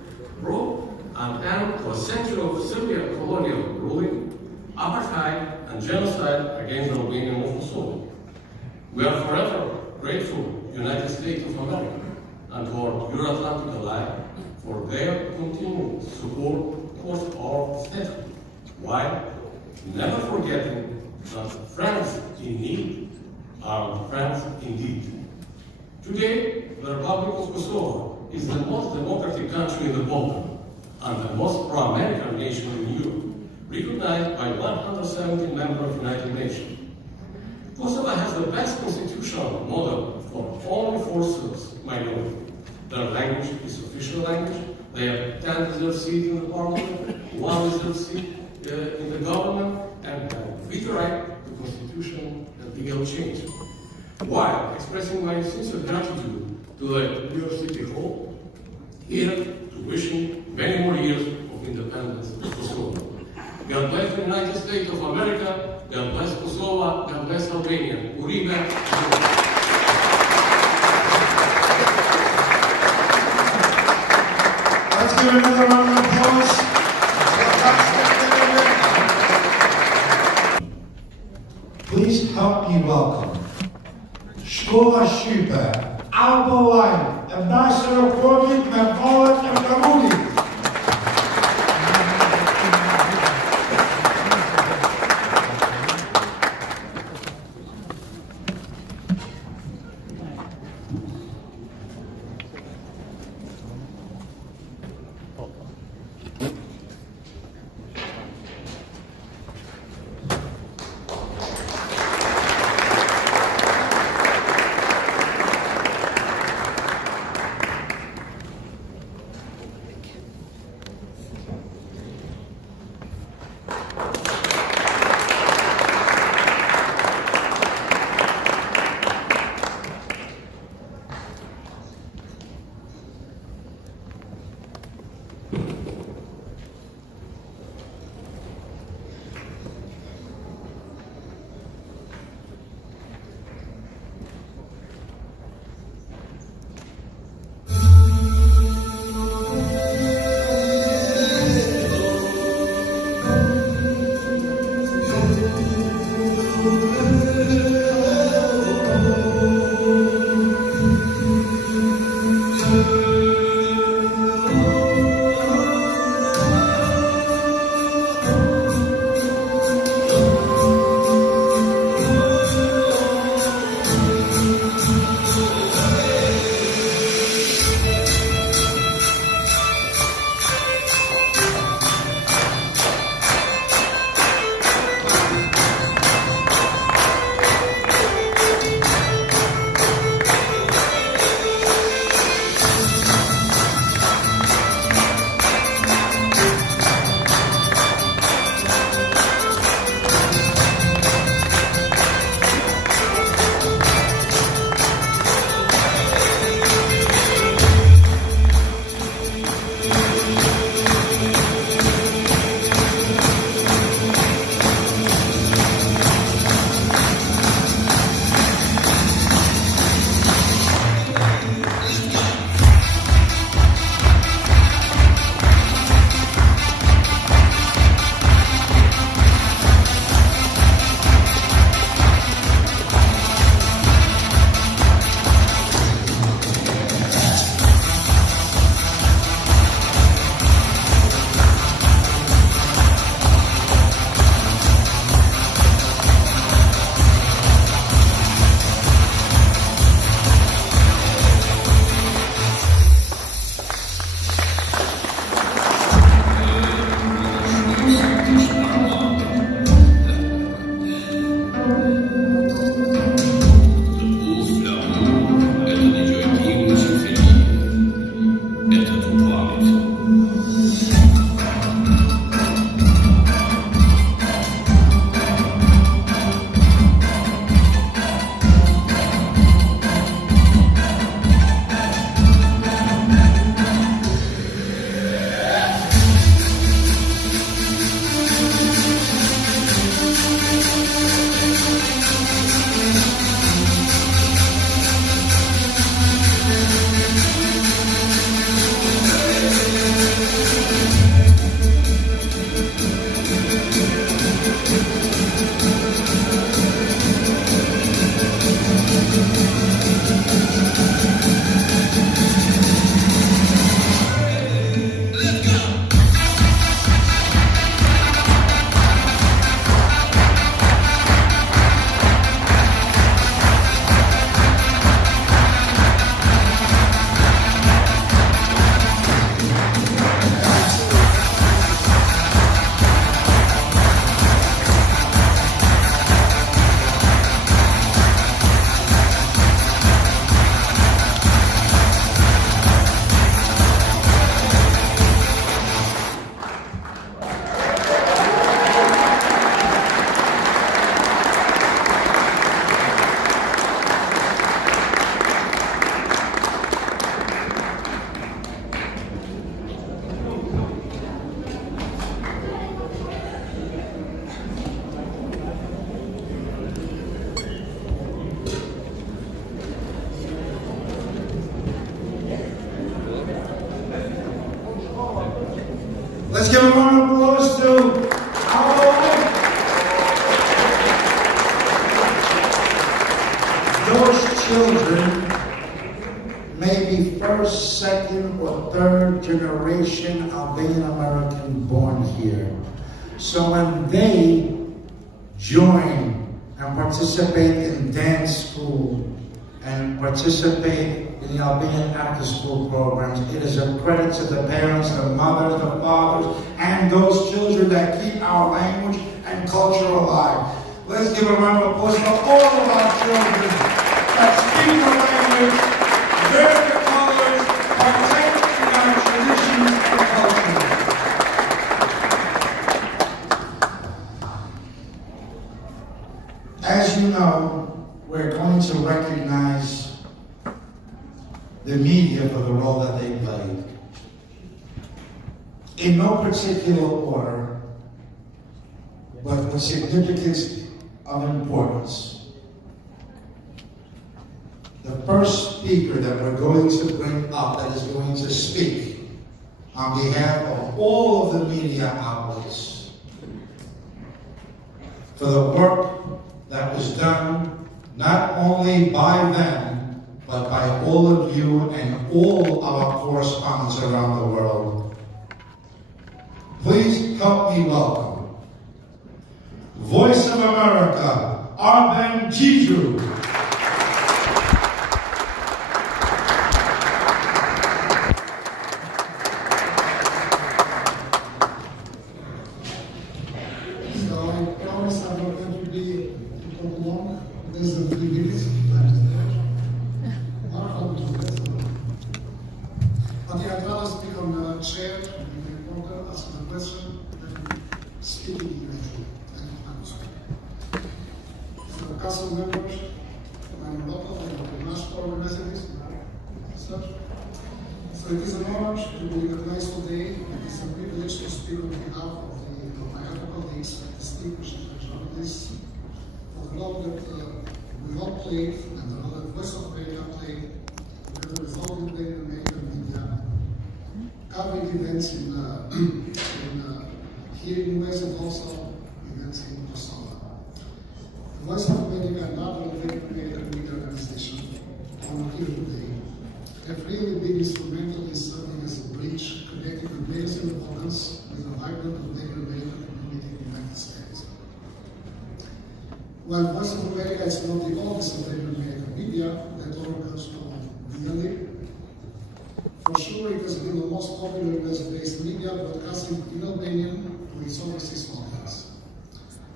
brought an end to a century of Serbian colonial ruling, apartheid, and genocide against the Albanian of Kosovo. We are forever grateful to the United States of America and to our Euro-Atlantic ally for their continued support towards our statehood, while never forgetting that friends in need are friends indeed. Today, the Republic of Kosovo is the most democratic country in the Balkans and the most pro-American nation in Europe, recognized by 170 members of the United Nations. Kosovo has the best constitutional model for only 4 Serbs minority. Their language is official language. They have 10 reserved seats in the parliament, 1 reserved seat in the government, and veto right to constitutional and legal change. While expressing my sincere gratitude to the New York City Hall, here to wishing many more years of independence to Kosovo. God bless the United States of America, God bless Kosovo, God bless Albania. Uribe. Let's give another round of applause. Please help me welcome Shkolla Shqype, Albanian, Ambassador of Kosovo, and Kamuli. Let's give a round of applause to our wife. Those children may be first, second, or third generation Albanian American born here. So when they join and participate in dance school and participate in the Albanian after-school programs, it is a credit to the parents, the mothers, the fathers, and those children that keep our language and culture alive. Let's give a round of applause for all of our children that speak our language, wear the colors, partake in our traditions and culture. As you know, we're going to recognize the media for the role that they played. In no particular order, but with significance of importance. The first speaker that we're going to bring up that is going to speak on behalf of all of the media outlets for the work that was done not only by them, but by all of you and all our correspondents around the world. Please help me welcome Voice of America, Arben Jiju. So I promise I'm not going to be too long, less than 3 minutes. But yeah, I'd rather speak on the chair, and order, ask a question, than speaking individually. Thank you, Madam Speaker. So, council members, I'm local and international residents, such. So it is an honor to be recognized today. It is a privilege to speak on behalf of my other colleagues, distinguished journalists, for the role that we all played and the role that Voice of America played together with all the Albanian media, covering events here in the US and also events in Kosovo. The Voice of America and other Albanian media organizations on here today have really been instrumental in serving as a bridge connecting Albanians in the Balkans with a vibrant Albanian American community in the United States. While Voice of America is not the oldest Albanian American media, that honor comes to really. For sure, it has been the most popular US-based media broadcasting in Albanian to its overseas audience.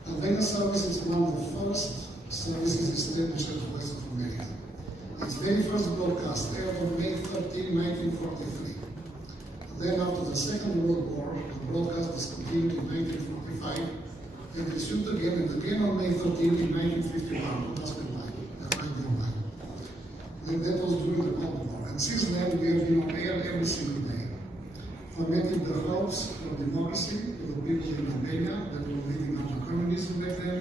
Albanian Service is one of the first services established at the Voice of America. Its very first broadcast aired on May 13, 1943. Then, after the Second World War, the broadcast was continued in 1945, and resumed again and again on May 13 in 1951, 2009, that was during the Cold War. And since then, we have been on air every single day, fomenting the hopes for democracy to the people in Albania that were living under communism back then,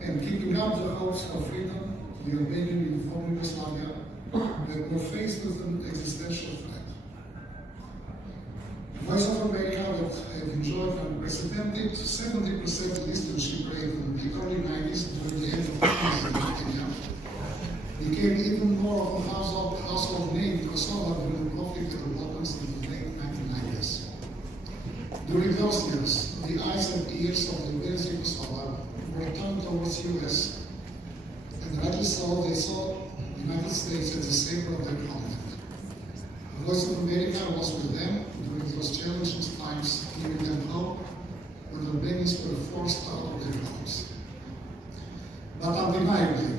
and keeping up the hopes of freedom to the Albanian in former Yugoslavia that were faced with an existential threat. Voice of America that had enjoyed an unprecedented 70% listenership rate in the early 90s during the end of communism in Albania, became even more of a household name in Kosovo during the conflict with the Balkans in the late 1990s. During those years, the eyes and ears of the Albanians in Kosovo were turned towards the US, and rightly so, they saw the United States as the savior of their continent. The Voice of America was with them during those challenging times, giving them hope when the Albanians were forced out of their homes. But undeniably,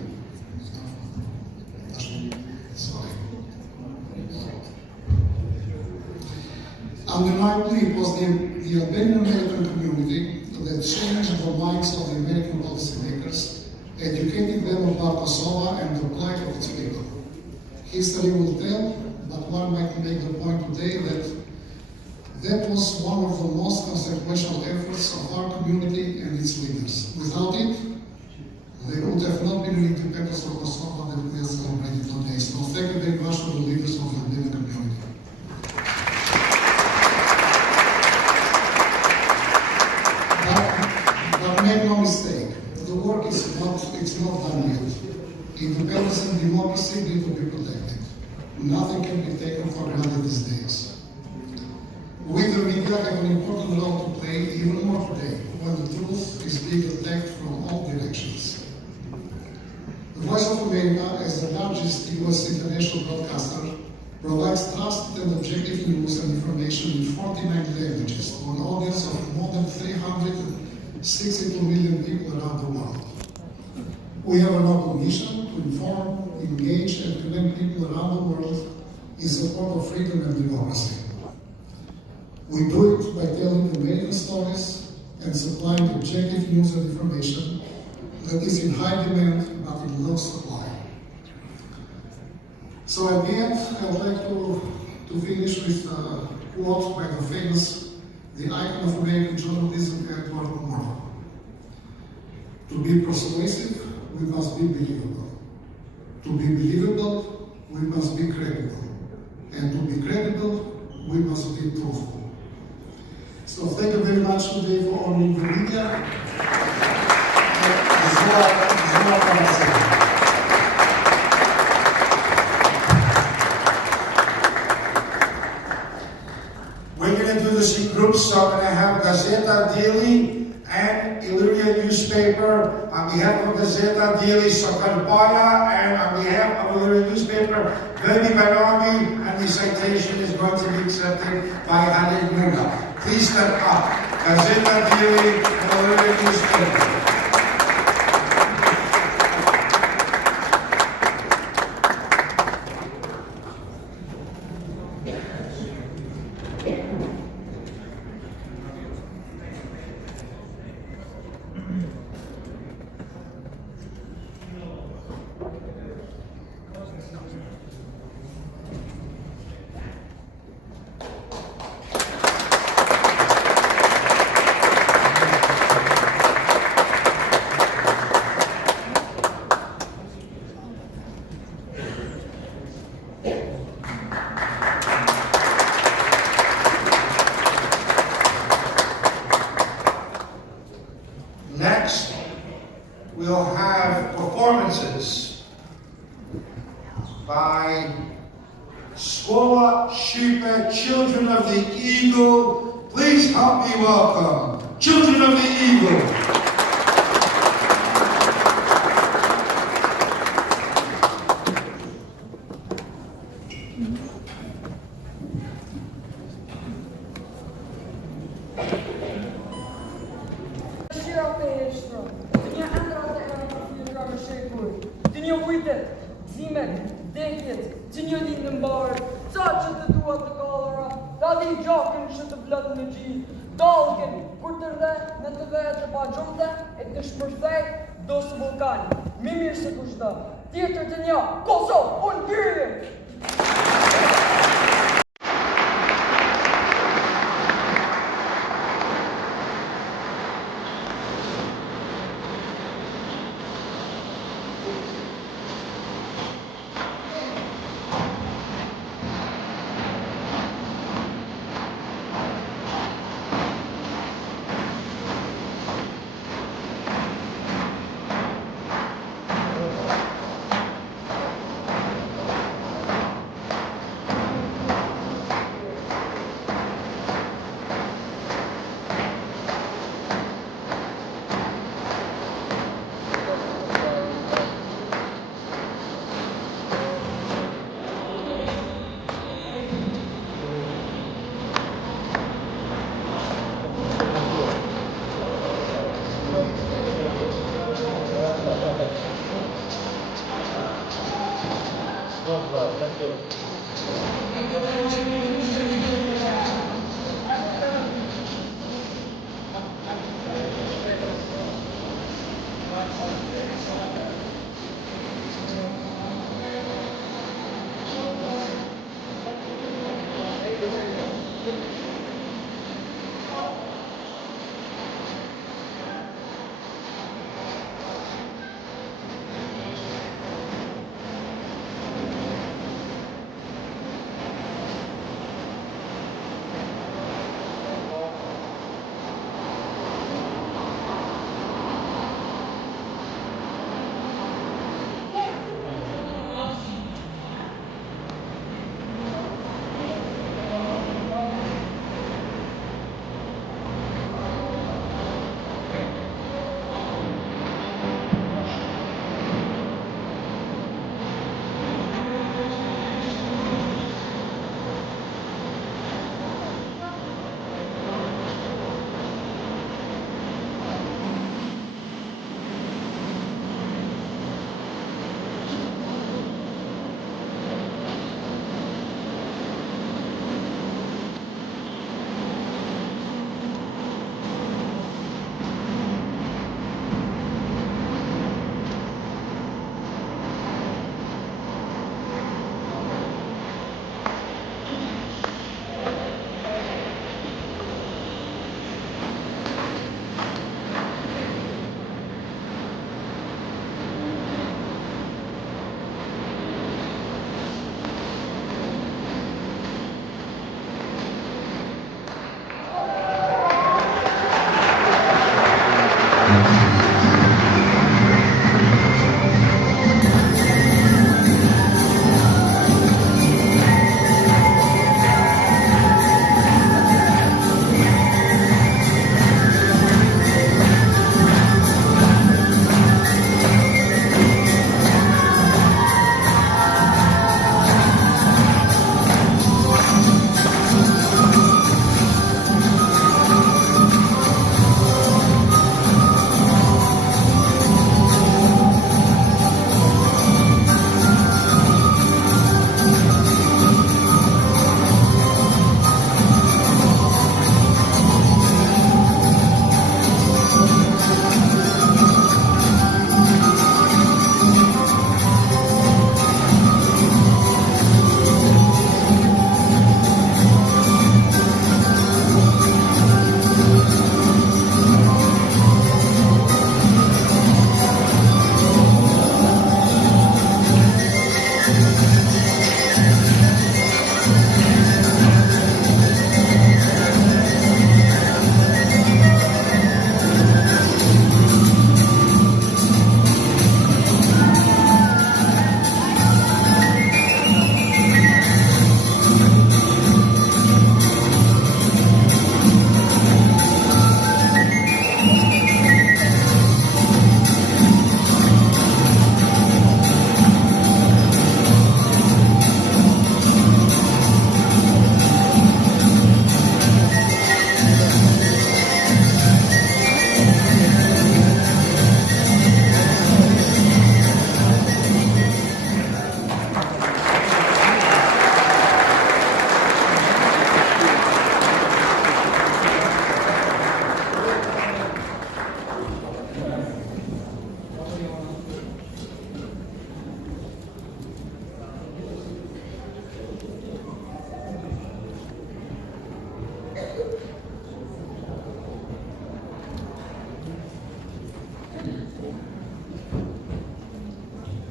undeniably, it was the Albanian American community that changed the minds of the American policymakers, educating them about Kosovo and the plight of its people. History will tell, but one might make the point today that that was one of the most consequential efforts of our community and its leaders. Without it, there would have not been an independence of Kosovo that we are celebrating today. So thank you very much to the leaders of the Albanian community. is not done yet. Independence and democracy need to be protected. Nothing can be taken for granted these days. We, the media, have an important role to play, even more today, when the truth is being attacked from all directions. The Voice of America, as the largest US international broadcaster, provides trusted and objective news and information in 49 languages to an audience of more than 362 million people around the world. We have a noble mission to inform, engage, and connect people around the world in support of freedom and democracy. We do it by telling American stories and supplying objective news and information that is in high demand but in low supply. So at the end, I would like to finish with a quote by the famous, the icon of American journalism, Edward Murrow. To be persuasive, we must be believable. To be believable, we must be credible. And to be credible, we must be truthful. So thank you very much today for honoring the media. We're going to do this in groups, so I'm going to have Gazeta Daily and Illyria newspaper. On behalf of Gazeta Daily, Sokarpaya, and on behalf of Illyria newspaper, Verdi Barami, and the citation is going to be accepted by Halil Mula. Please step up. Gazeta Daily and Illyria newspaper. Next, we'll have performances by Skola Shipe, Children of the Eagle. Please help me welcome Children of the Eagle. Tjetër të një, Kosovë, unë gjyri!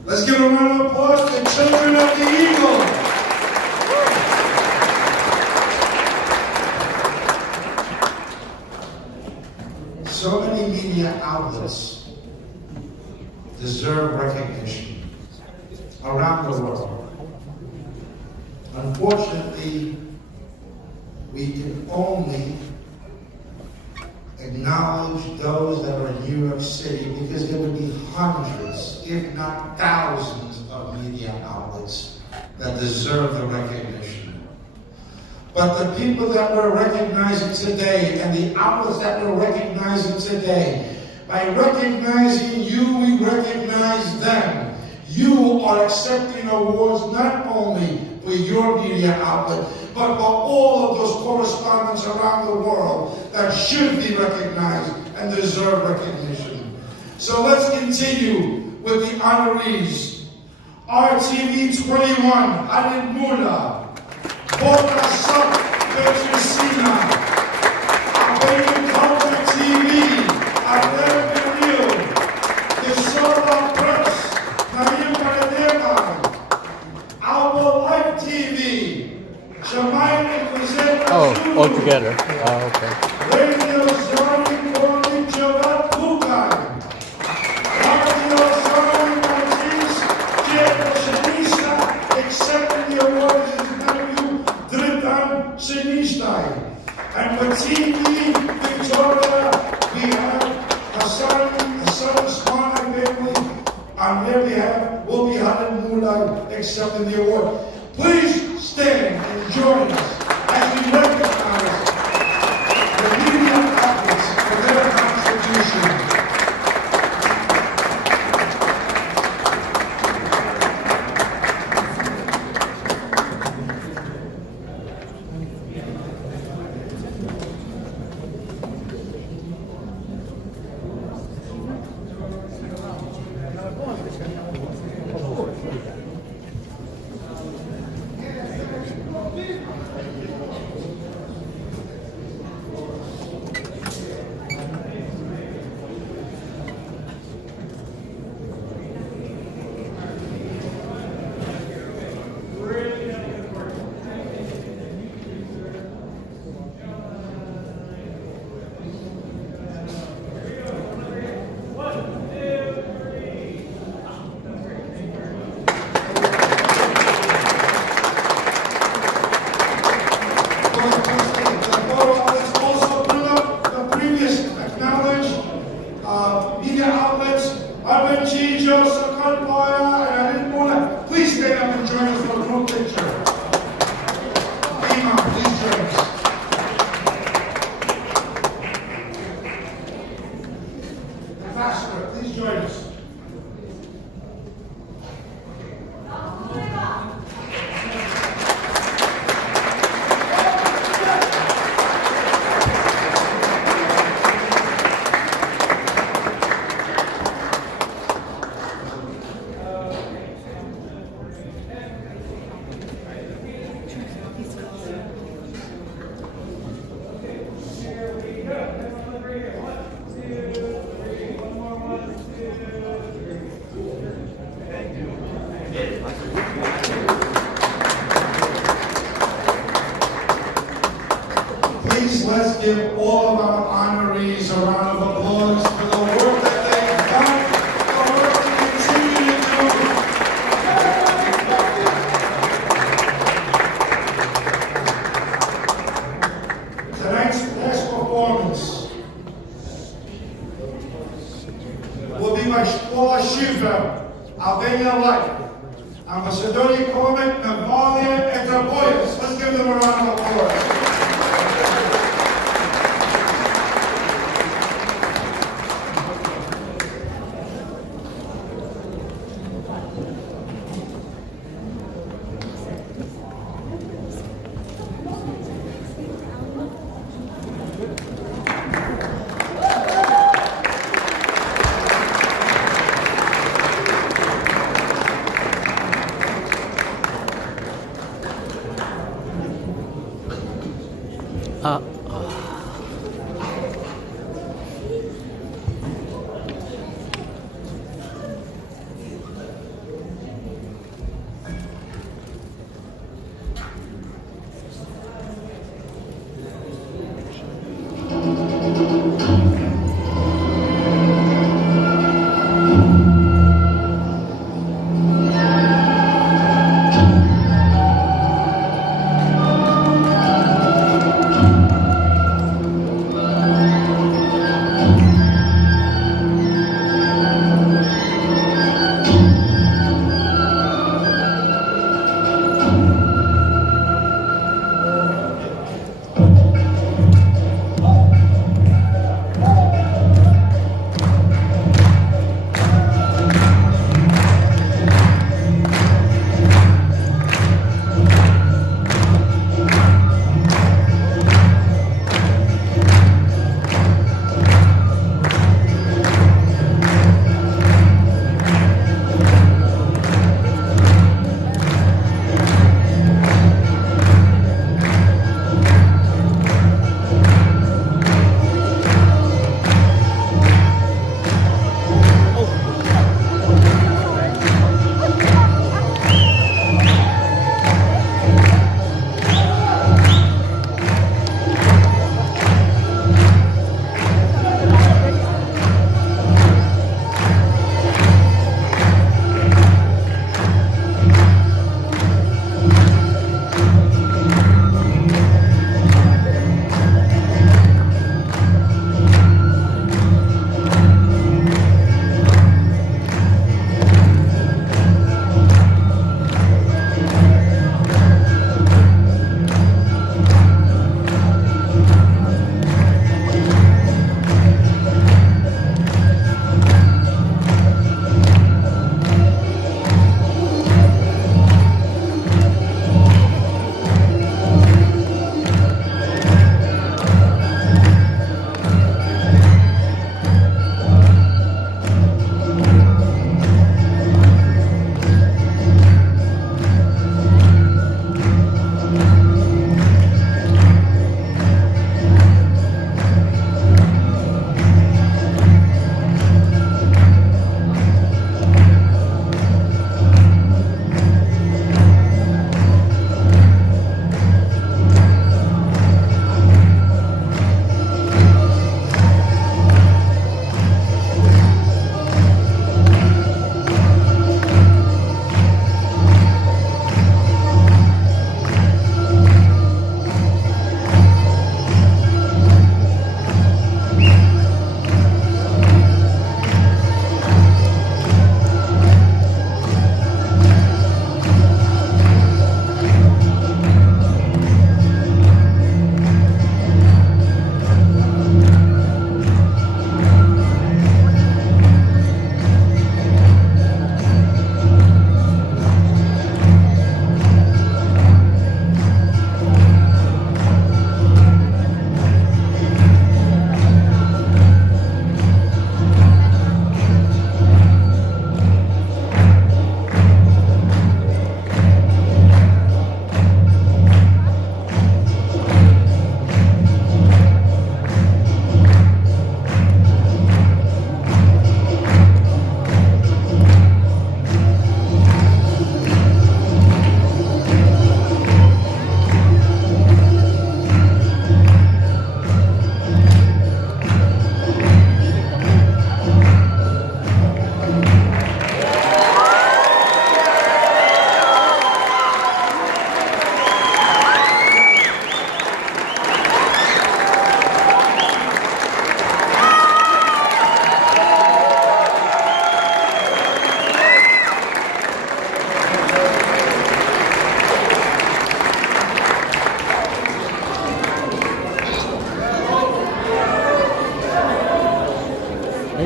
Let's give a round of applause to the children of the Eagle. So many media outlets deserve recognition around the world. Unfortunately, we can only acknowledge those that are in New York City because there would be hundreds, if not thousands, of media outlets that deserve the recognition. But the people that we're recognizing today and the outlets that we're recognizing today, by recognizing you, we recognize them. You are accepting awards not only for your media outlet, but for all of those correspondents around the world that should be recognized and deserve recognition. So let's continue with the honorees. RTV 21, Halid Mula, Borna Suk, Petrosina, Albanian Culture TV, Albert Real, the Sora Press, Naim Paradema, Alba Live TV, Shemaine Kuzet. Oh, all together. Oh, okay. Radio Zari Korni Javat Bukai, Radio Zari Martins, Jero Shenista, accepting the award as his nephew, Dritan Shenistai. And for TV Victoria, we have Hassan Smart family. On their behalf, will be Halid Mula accepting the award. Please stand and join us as we recognize the media outlets for their contribution. give all of our honorees a round of applause for the work that they've done, the work they continue to do. Tonight's last performance will be by Shkola Shiva, Albania Life, Ambassadori Komet, Navalia, and Traboyas. Let's give them a round of applause.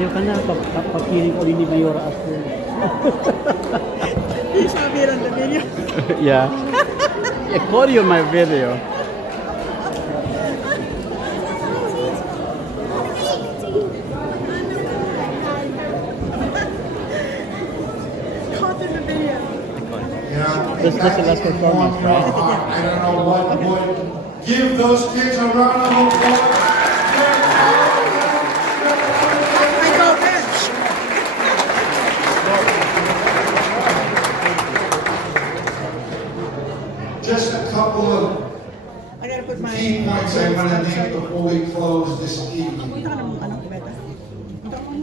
video ka na, papiling ko rin ni Mayor ako. Sabi rin the video. Yeah. I call you my video. Caught in the video. Yeah, That's the last performance, right? I don't know what would give those kids a round of applause. I go bench. Just a couple of I gotta put my... key points I want to make before we close this evening.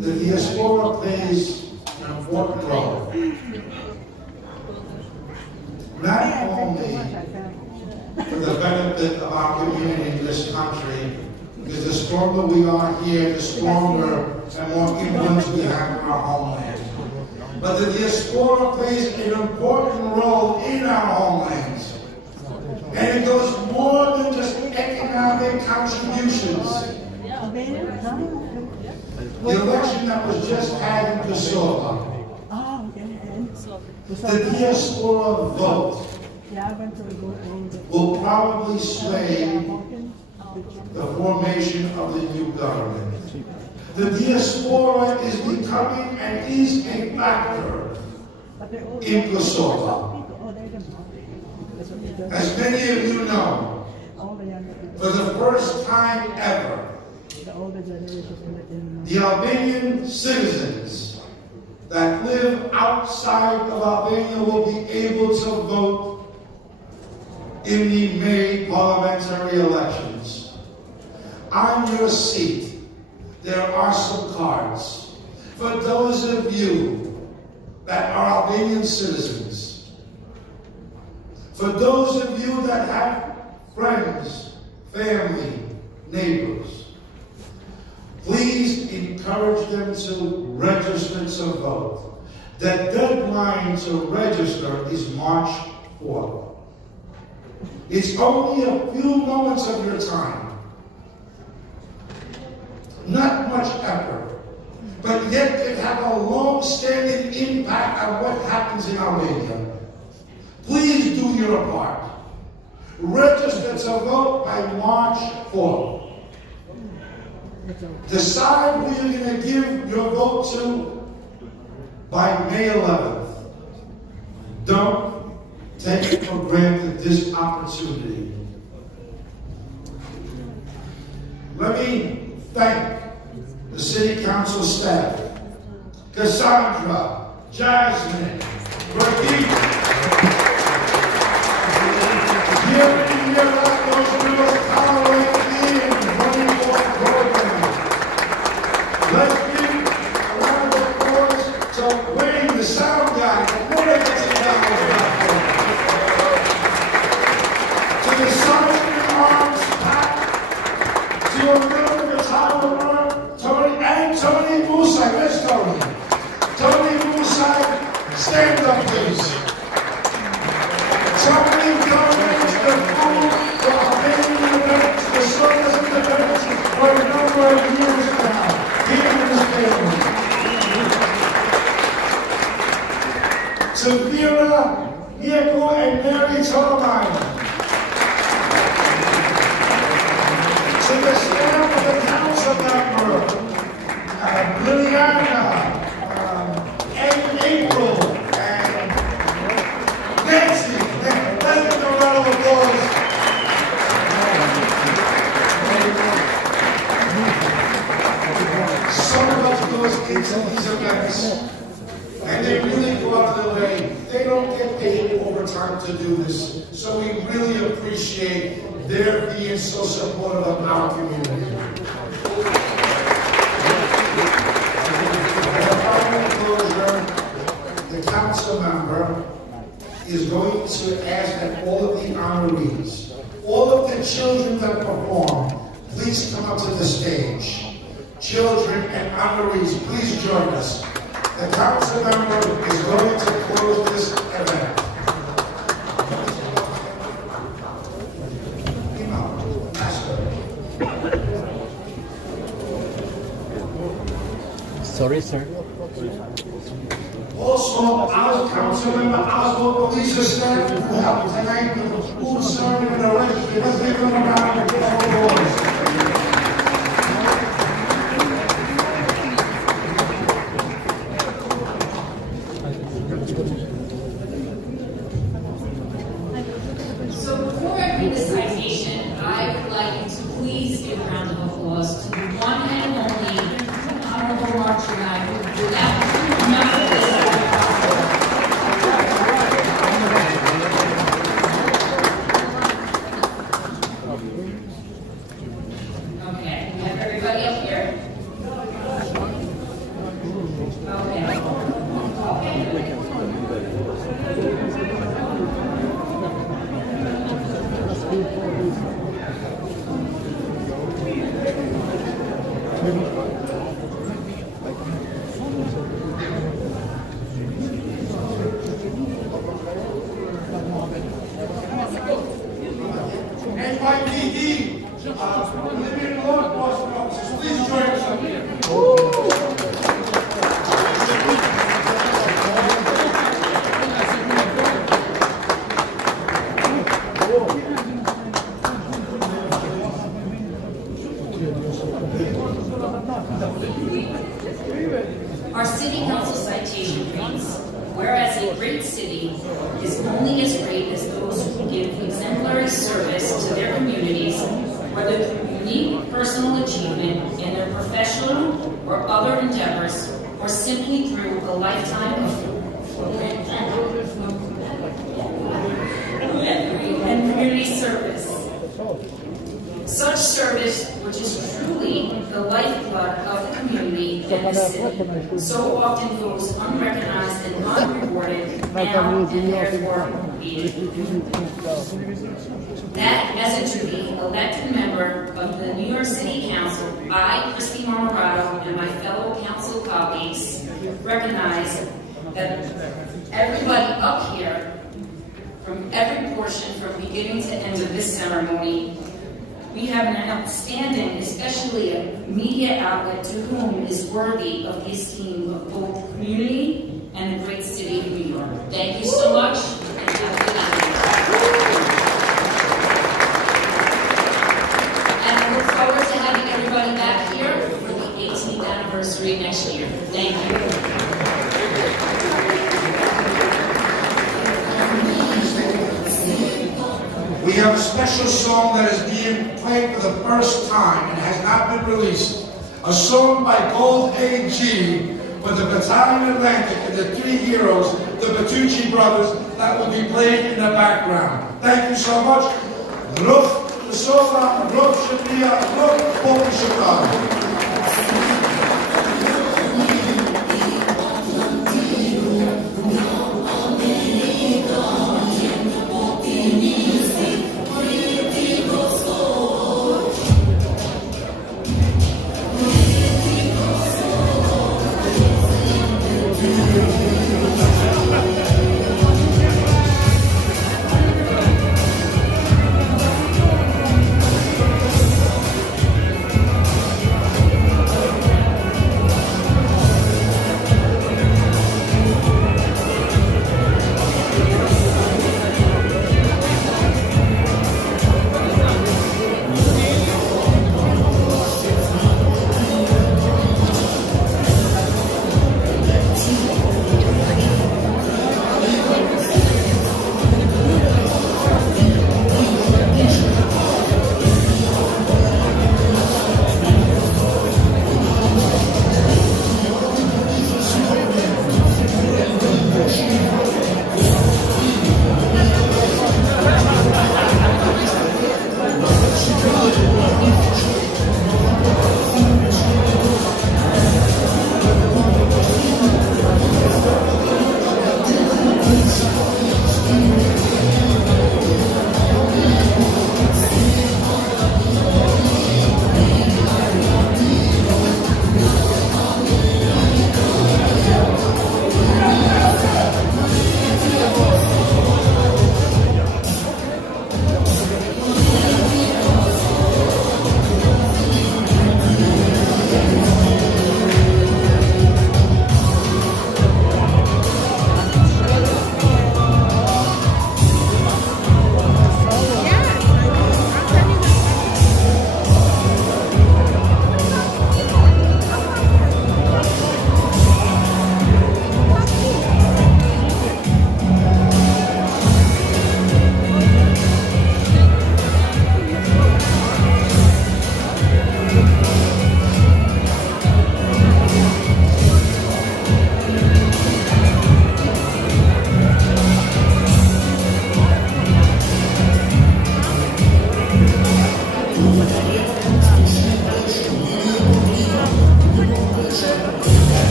The diaspora plays an important role. Not only for the benefit of our community in this country, because the stronger we are here, the stronger and more influence we have in our homeland. But the diaspora plays an important role in our homelands. And it goes more than just economic contributions. The election that was just had in Kosovo, the diaspora vote will probably sway the formation of the new government. The diaspora is becoming and is a factor in Kosovo. As many of you know, for the first time ever, the Albanian citizens that live outside of Albania will be able to vote in the May parliamentary elections. On your seat, there are some cards for those of you that are Albanian citizens, for those of you that have friends, family, neighbors. Please encourage them to register to vote. The deadline to register is March 4th. It's only a few moments of your time. Not much effort, but yet it have a long-standing impact on what happens in Albania. Please do your part. Register to vote by March 4th. Decide who you're going to give your vote to by May 11th. Don't take for granted this opportunity. Let me thank the City Council staff, Cassandra, Jasmine, Rakeem, year in and year out, those girls tolerate being running for the program. Let's give a round of applause to Wayne, the sound guy, the more gets it down the platform. To the Sergeant Arms Pat, to your member, the tower, Tony, and Tony Musa. Yes, Tony. Tony Musa, stand up, please. Tony donates the food for Albanian veterans, the service of the veterans for a number of years now, here in this family. To Vera, Nieko, and Mary Tolomine. To the staff of the council member, Liliana, and April, and Nancy. Let's give a round of applause. So much goes into these events, and they really go out of their way. They don't get paid overtime to do this, so we really appreciate their being so supportive of our community. The council member is going to ask that all of the honorees, all of the children that perform, please come up to the stage. Children and honorees, please join us. The council member is going to close this event. Sorry, sir. Also, our council member, our police staff who helped tonight, who served in the registry, let's give them a round of applause. So before I read the citation, I would like you to please give a round of applause to the one and only Honorable March United, without none of this would be possible. Okay, we have everybody up here? NYPD, Libyan law enforcement officers, please join us up here. Our city council citation reads, whereas a great city is only as great as those who give exemplary service to their communities, whether through unique personal achievement in their professional or other endeavors, or simply through a lifetime of and community service. Such service, which is truly the lifeblood of the community and the city, so often goes unrecognized and unrewarded now and therefore needed. That, as a duly elected member of the New York City Council, I, Christine Marmorato, and my fellow council colleagues recognize that everybody up here, from every portion, from beginning to end of this ceremony, we have an outstanding, especially a media outlet to whom is worthy of the esteem of both the community and the great city of New York. Thank you so much, and have a good evening. And I look forward to having everybody back here for the 18th anniversary next year. Thank you. We have a special song that is being played for the first time and has not been released. A song by Gold A.G. with the Battalion Atlantic and the three heroes, the Bertucci brothers, that will be played in the background. Thank you so much. Ruf Kosovo, Ruf Shakria, Ruf Boko Chicago.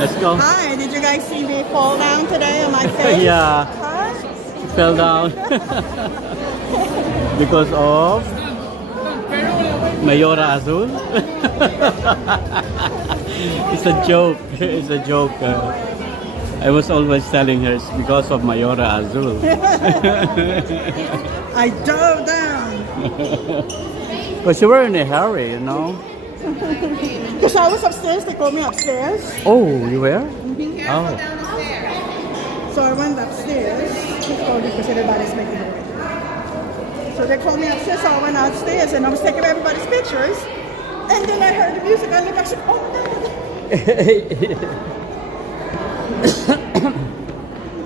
Let's go. Hi, did you guys see me fall down today on my face? Yeah, Huh? fell down because of Mayora Azul. It's a joke. It's a joke. I was always telling her it's because of Mayora Azul. I dove down. But you were in a hurry, you know. Because I was upstairs, they called me upstairs. Oh, you were? Oh. So I went upstairs because everybody's making it. So they called me upstairs, so I went upstairs and I was taking everybody's pictures. And then I heard the music and I said, oh my God.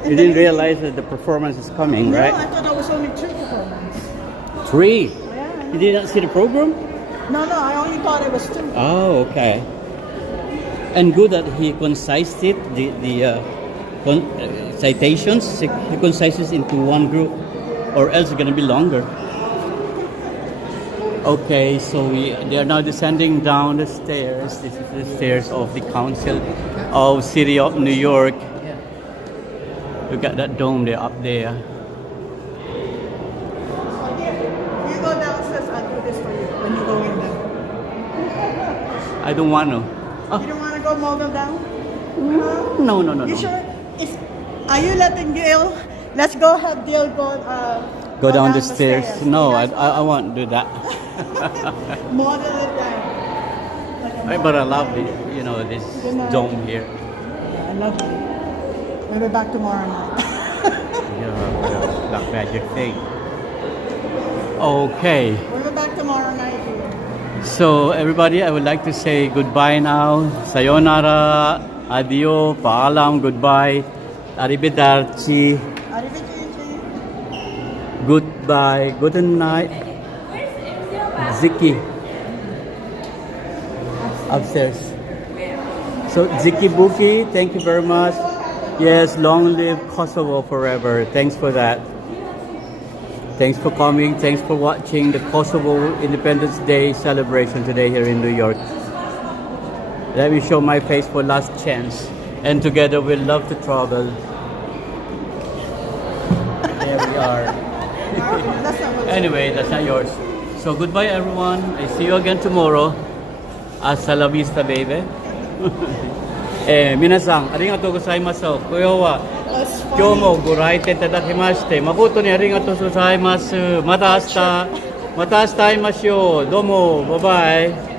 You didn't realize that the performance is coming, No, right? I thought I was only 2 performances. 3. Yeah. You did not see the program? No, I only thought it was 2. Oh, okay. And good that he concised it, citations, he concises into one group, or else it's going to be longer. Okay, so they are now descending down the stairs. This is the stairs of the Council of City of New York. Look at that dome there up there. You go downstairs, I'll do this for you when you go in there. I don't want to. You don't want to go more down? No. You sure? Are you letting Gail? Let's go have Gail Go down the stairs. No, I won't do that. Model it down. But I love this dome here. Yeah, I love it. Maybe back tomorrow night. Yeah, the black magic thing. Okay. We'll be back tomorrow night. So everybody, I would like to say goodbye now. Sayonara, adio, paalam, goodbye, arrivederci, Arrivederci. goodbye, good night. Ziki. Upstairs. So Ziki Buki, thank you very much. Yes, long live Kosovo forever. Thanks for that. Thanks for coming. Thanks for watching the Kosovo Independence Day celebration today here in New York. Let me show my face for last chance. And together we'll love to travel. There we are. Anyway, that's not yours. So goodbye everyone. I see you again tomorrow. Hasta la vista, baby. 皆さんありがとうございます。今日は今日もご来店いただきまして誠にありがとうございます。また明日会いましょう。どうもバイバイ。